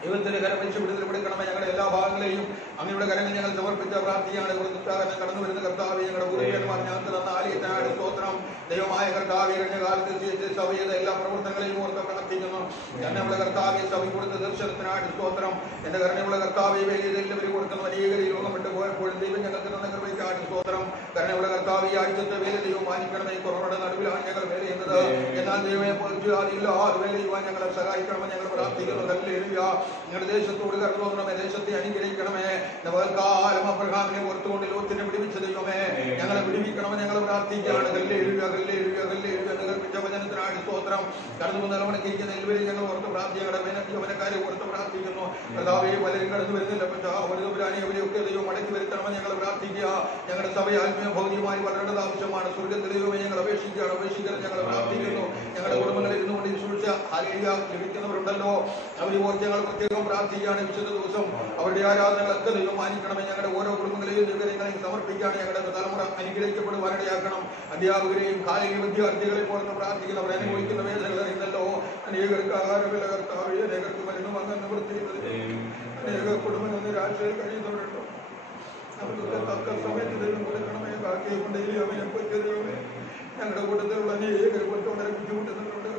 ദൈവത്തിന്റെ കരം വെച്ച് വിടുതൽ കൊടുക്കണമേ. ഞങ്ങളുടെ എല്ലാ ഭാഗങ്ങളെയും അങ്ങയുടെ കരങ്ങൾ ഞങ്ങൾ സമർപ്പിച്ച പ്രാർത്ഥിയാണ്. കടന്നു വരുന്ന കർത്താവെ, ഞങ്ങളുടെ പൂർവ്വന്മാർ ഞങ്ങൾക്ക് തന്ന ആലയത്തിനാണ് സ്തോത്രം. ദൈവമായ കർത്താവേ, കഴിഞ്ഞ കാലത്ത് സഭയുടെ എല്ലാ പ്രവർത്തനങ്ങളെയും ഓർത്ത് പ്രാർത്ഥിക്കുന്നു. കരുണയുള്ള കർത്താവേ, സഭ കൊടുത്ത ദർശനത്തിനായിട്ട് സ്തോത്രം. എന്റെ കരുണയുള്ള കർത്താവേ, വേലയിൽ എല്ലാവരും കൊടുക്കുന്ന അനേക ലോകം വിട്ട് പോയപ്പോഴും ദൈവം ഞങ്ങൾക്ക് തന്ന കൃപയ്ക്കായിട്ട് സ്തോത്രം. കരുണയുള്ള കർത്താവേ, ആഴ്ചത്തെ വേല ദൈവം മാനിക്കണമേ. കൊറോണയുടെ നടുവിലാണ് ഞങ്ങൾ വേല ചെയ്യുന്നത്. എന്നാൽ ദൈവമേ, അത് വേല ചെയ്യുവാൻ ഞങ്ങളെ സഹായിക്കണമെന്ന് ഞങ്ങൾ പ്രാർത്ഥിക്കുന്നു. ഹല്ലേലൂയ. ഞങ്ങളുടെ ദേശത്തോട് കരുണമേ, ദേശത്തെ അനുഗ്രഹിക്കണമേ. കാലം അബ്രഹാമിനെ ഓർത്തുകൊണ്ട് ലോകത്തിനെ വിടുവിച്ച ദൈവമേ, ഞങ്ങളെ വിടുവിക്കണമെന്ന് ഞങ്ങൾ പ്രാർത്ഥിക്കുകയാണ്. ഹല്ലേലൂയ, ഹല്ലേലൂയ, ഹല്ലേലൂയ എന്ന് കൽപ്പിച്ച വചനത്തിനായിട്ട് സ്തോത്രം. കടന്നു നിലവണക്കിരിക്കുന്ന എല്ലാവരും ഞങ്ങൾ ഓർത്ത് പ്രാർത്ഥിക്കണം. യൗവനക്കാരെ ഓർത്ത് പ്രാർത്ഥിക്കുന്നു. കർത്താവേ, പലരും കടന്നു വരുന്നില്ല. അവരെയൊക്കെ ദൈവം മടക്കി വരുത്തണമെന്ന് ഞങ്ങൾ പ്രാർത്ഥിക്കുക. ഞങ്ങളുടെ സഭ ആത്മീയ ഭൗതികമായി വളരേണ്ടത് ആവശ്യമാണ്. സ്വർഗത്തിൽ ദൈവമേ ഞങ്ങൾ അപേക്ഷിക്കണം ഞങ്ങൾ പ്രാർത്ഥിക്കുന്നു. ഞങ്ങളുടെ കുടുംബങ്ങളിൽ ഇരുന്നുകൊണ്ട് ശുശ്രൂഷ ലഭിക്കുന്നവരുണ്ടല്ലോ, അവരെ ഓർത്ത് ഞങ്ങൾ പ്രത്യേകം പ്രാർത്ഥിക്കുകയാണ്. വിശുദ്ധ ദിവസം അവരുടെ ആരാധനകളൊക്കെ ദൈവം മാനിക്കണമേ. ഞങ്ങളുടെ ഓരോ കുടുംബങ്ങളെയും ദൈവങ്ങളെയും സമർപ്പിക്കുകയാണ്. ഞങ്ങളുടെ തലമുറ അനുഗ്രഹിക്കപ്പെടുവാനിടയാക്കണം. അധ്യാപകരെയും കാലിക വിദ്യാർത്ഥികളെ ഓർത്ത് പ്രാർത്ഥിക്കുന്നവർ അനുഭവിക്കുന്ന വേദനകൾ അറിയുന്നല്ലോ. അനേകർക്ക് ആഹാരവില കർത്താവേ, അനേകർക്ക് മരുന്ന് വാങ്ങാൻ നിവൃത്തിയുള്ളത്, അനേക കുടുംബങ്ങൾ നിരാശയിൽ കഴിയുന്നവരുണ്ടോ. അവർക്ക് തക്ക സമയത്ത് ദൈവം കൊടുക്കണമേ. കാക്കയെ കൊണ്ട് അവനെ പറ്റിയതേ ഞങ്ങളുടെ കൂട്ടത്തിലുള്ള അനേകർ കൊണ്ട് വളരെ ബുദ്ധിമുട്ടുന്നുണ്ട്.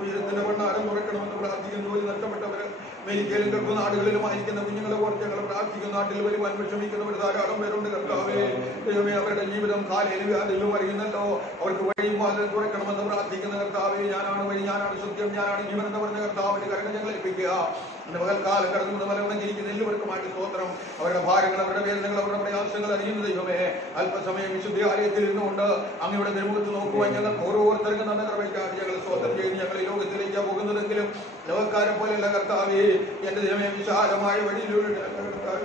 ഉയരത്തിന്റെ വണ്ണാരം തുറക്കണമെന്ന് പ്രാർത്ഥിക്കുന്നു. ജോലി നഷ്ടപ്പെട്ടവര് അമേരിക്കയിലും ഗൾഫ് നാടുകളിലുമായിരിക്കുന്ന കുഞ്ഞുങ്ങളെ ഓർത്ത് ഞങ്ങൾ പ്രാർത്ഥിക്കുന്ന. നാട്ടിൽ വരുവാൻ വിഷമിക്കുന്നവർ ധാരാളം പേരുണ്ട്. കർത്താവേ, ദൈവമേ, അവരുടെ ജീവിതം കാലയിൽ ദൈവം അറിയുന്നല്ലോ. അവർക്ക് വഴി വാതിൽ തുറക്കണമെന്ന് പ്രാർത്ഥിക്കുന്ന കർത്താവേ, ഞാനാണ് വഴി, ഞാനാണ് സത്യം, ഞാനാണ് ജീവൻ എന്ന് പറഞ്ഞ കർത്താവിന്റെ കരുണ ഞങ്ങൾ ഏൽപ്പിക്കുക. എന്റെ പകൽക്കാലം കടന്നു മലവണങ്ങിയിരിക്കുന്ന എല്ലാവർക്കുമായിട്ട് സ്തോത്രം. അവരുടെ ഭാരങ്ങൾ, അവരുടെ വേദനകൾ, അവരുടെ പ്രയാസങ്ങൾ അറിയുന്ന ദൈവമേ, അല്പസമയം വിശുദ്ധ ആലയത്തിൽ ഇരുന്നുകൊണ്ട് അങ്ങയുടെ നിർമുഖത്ത് നോക്കുവാൻ ഞങ്ങൾ ഓരോരുത്തർക്കും നല്ല കൃപയ്ക്കാണ് ഞങ്ങൾ സ്തോത്രം ചെയ്യുന്നു. ഞങ്ങൾ ഈ ലോകത്തിലേക്ക് പോകുന്നതെങ്കിലും ലോകക്കാരെ പോലെയല്ല കർത്താവേ. എന്റെ ദൈവമേ, വിശാലമായ വഴിയിലൂടെ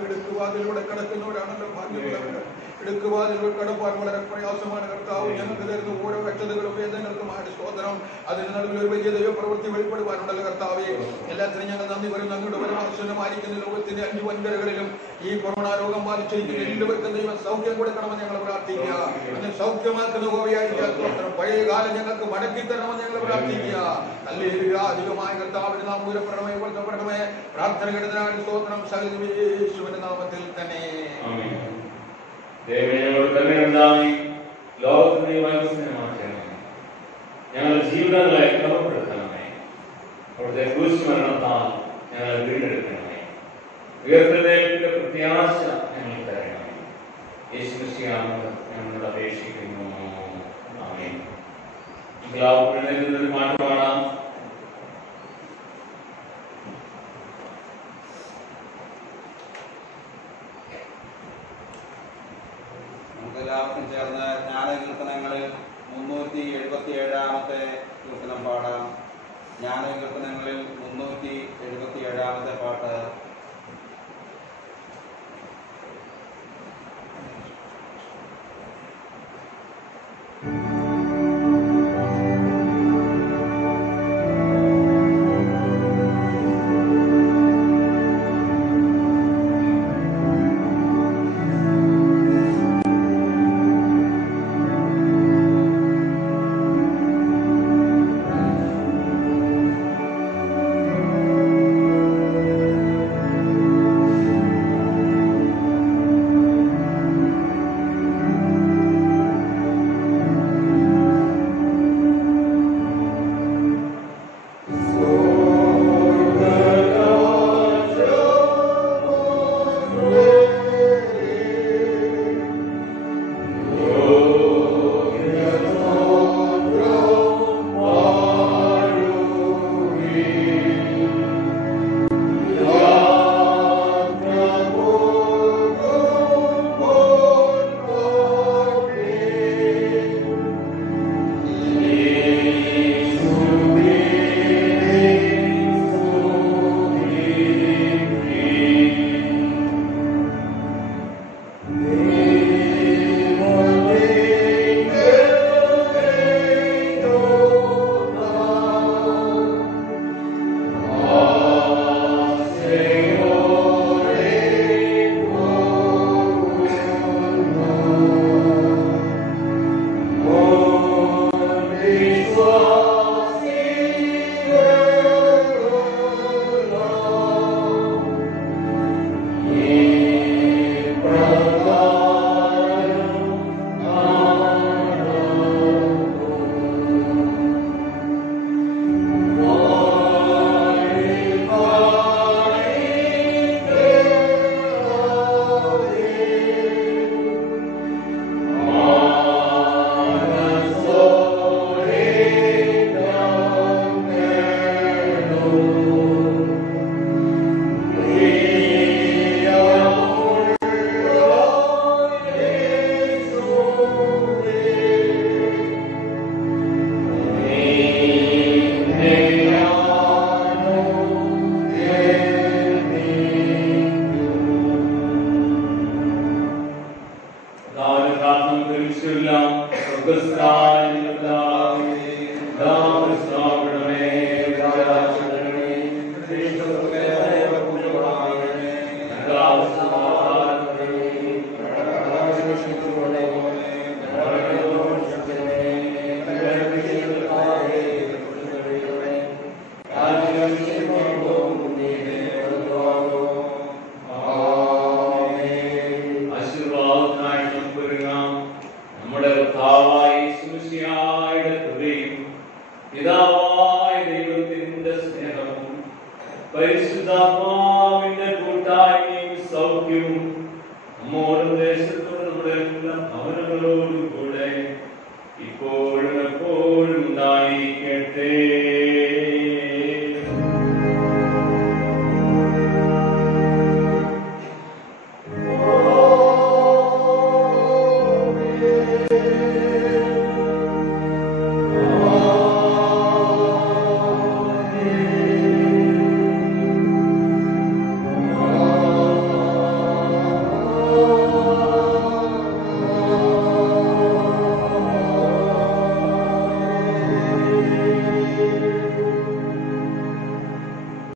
എടുക്കുവാതിലൂടെ കടക്കുന്നവരാണല്ലോ ഭാഗ്യമുള്ളവർ. എടുക്കുവാതിലൂടെ കടപ്പാൻ വളരെ പ്രയാസമാണ് കർത്താവ്. ഞങ്ങൾക്ക് തരുന്ന ഓരോ കഷ്ടതകളും വേദനകൾക്കുമായിട്ട് സ്തോത്രം. അതിന് നടുവിൽ ഒരു വലിയ ദൈവപ്രവൃത്തി വെളിപ്പെടുവാനുണ്ടല്ലോ കർത്താവേ. എല്ലാത്തിനും ഞങ്ങൾ നന്ദി പറയുന്നു. അങ്ങോട്ട് പരമാശ്വരമായിരിക്കുന്ന ലോകത്തിന്റെ 5 വൻകരകളിലും ഈ കൊറോണ രോഗം ബാധിച്ചിരിക്കുന്ന എല്ലാവർക്കും ദൈവം സൗഖ്യം കൊടുക്കണമെന്ന് ഞങ്ങൾ പ്രാർത്ഥിക്കുക. അങ്ങനെ സൗഖ്യമാക്കുന്ന ഗോവയായിരിക്കാൻ സ്തോത്രം. പഴയ കാലം ഞങ്ങൾക്ക് മടക്കി തരണമെന്ന് ഞങ്ങൾ പ്രാർത്ഥിക്കുക. ഹല്ലേലൂയ. അധികമായ കർത്താവിന്റെ നാമം ഉയരപ്പെടണമേ, കൊടുക്കപ്പെടണമേ. പ്രാർത്ഥന കേട്ടതിനായി സ്തോത്രം. സകല യേശുവിന്റെ നാമത്തിൽ തന്നെ. ലോകത്തിന്റെ മാറ്റണമേ. ഞങ്ങളുടെ ജീവിതങ്ങളെ ക്രമപ്പെടുത്തണമേ. അവിടുത്തെ കുരിശുമരണത്താൽ ഞങ്ങളെ വീണ്ടെടുക്കണമേ. ഉയർത്തലിന്റെ പ്രത്യാശ ഞങ്ങൾ തരണമേ. യേശുക്രിസ്തുവിനാമത്തിൽ ഞങ്ങൾ അപേക്ഷിക്കുന്നു. ആമേൻ. ഒരു പാട്ട് പാടാം. എല്ലാവർക്കും ചേർന്ന് ജ്ഞാനകീർത്തനങ്ങളിൽ 377 കീർത്തനം പാടാം. ജ്ഞാനകീർത്തനങ്ങളിൽ 377 പാട്ട്. പിതാവായ ദൈവത്തിന്റെ സ്നേഹവും പരിശുദ്ധാത്മാ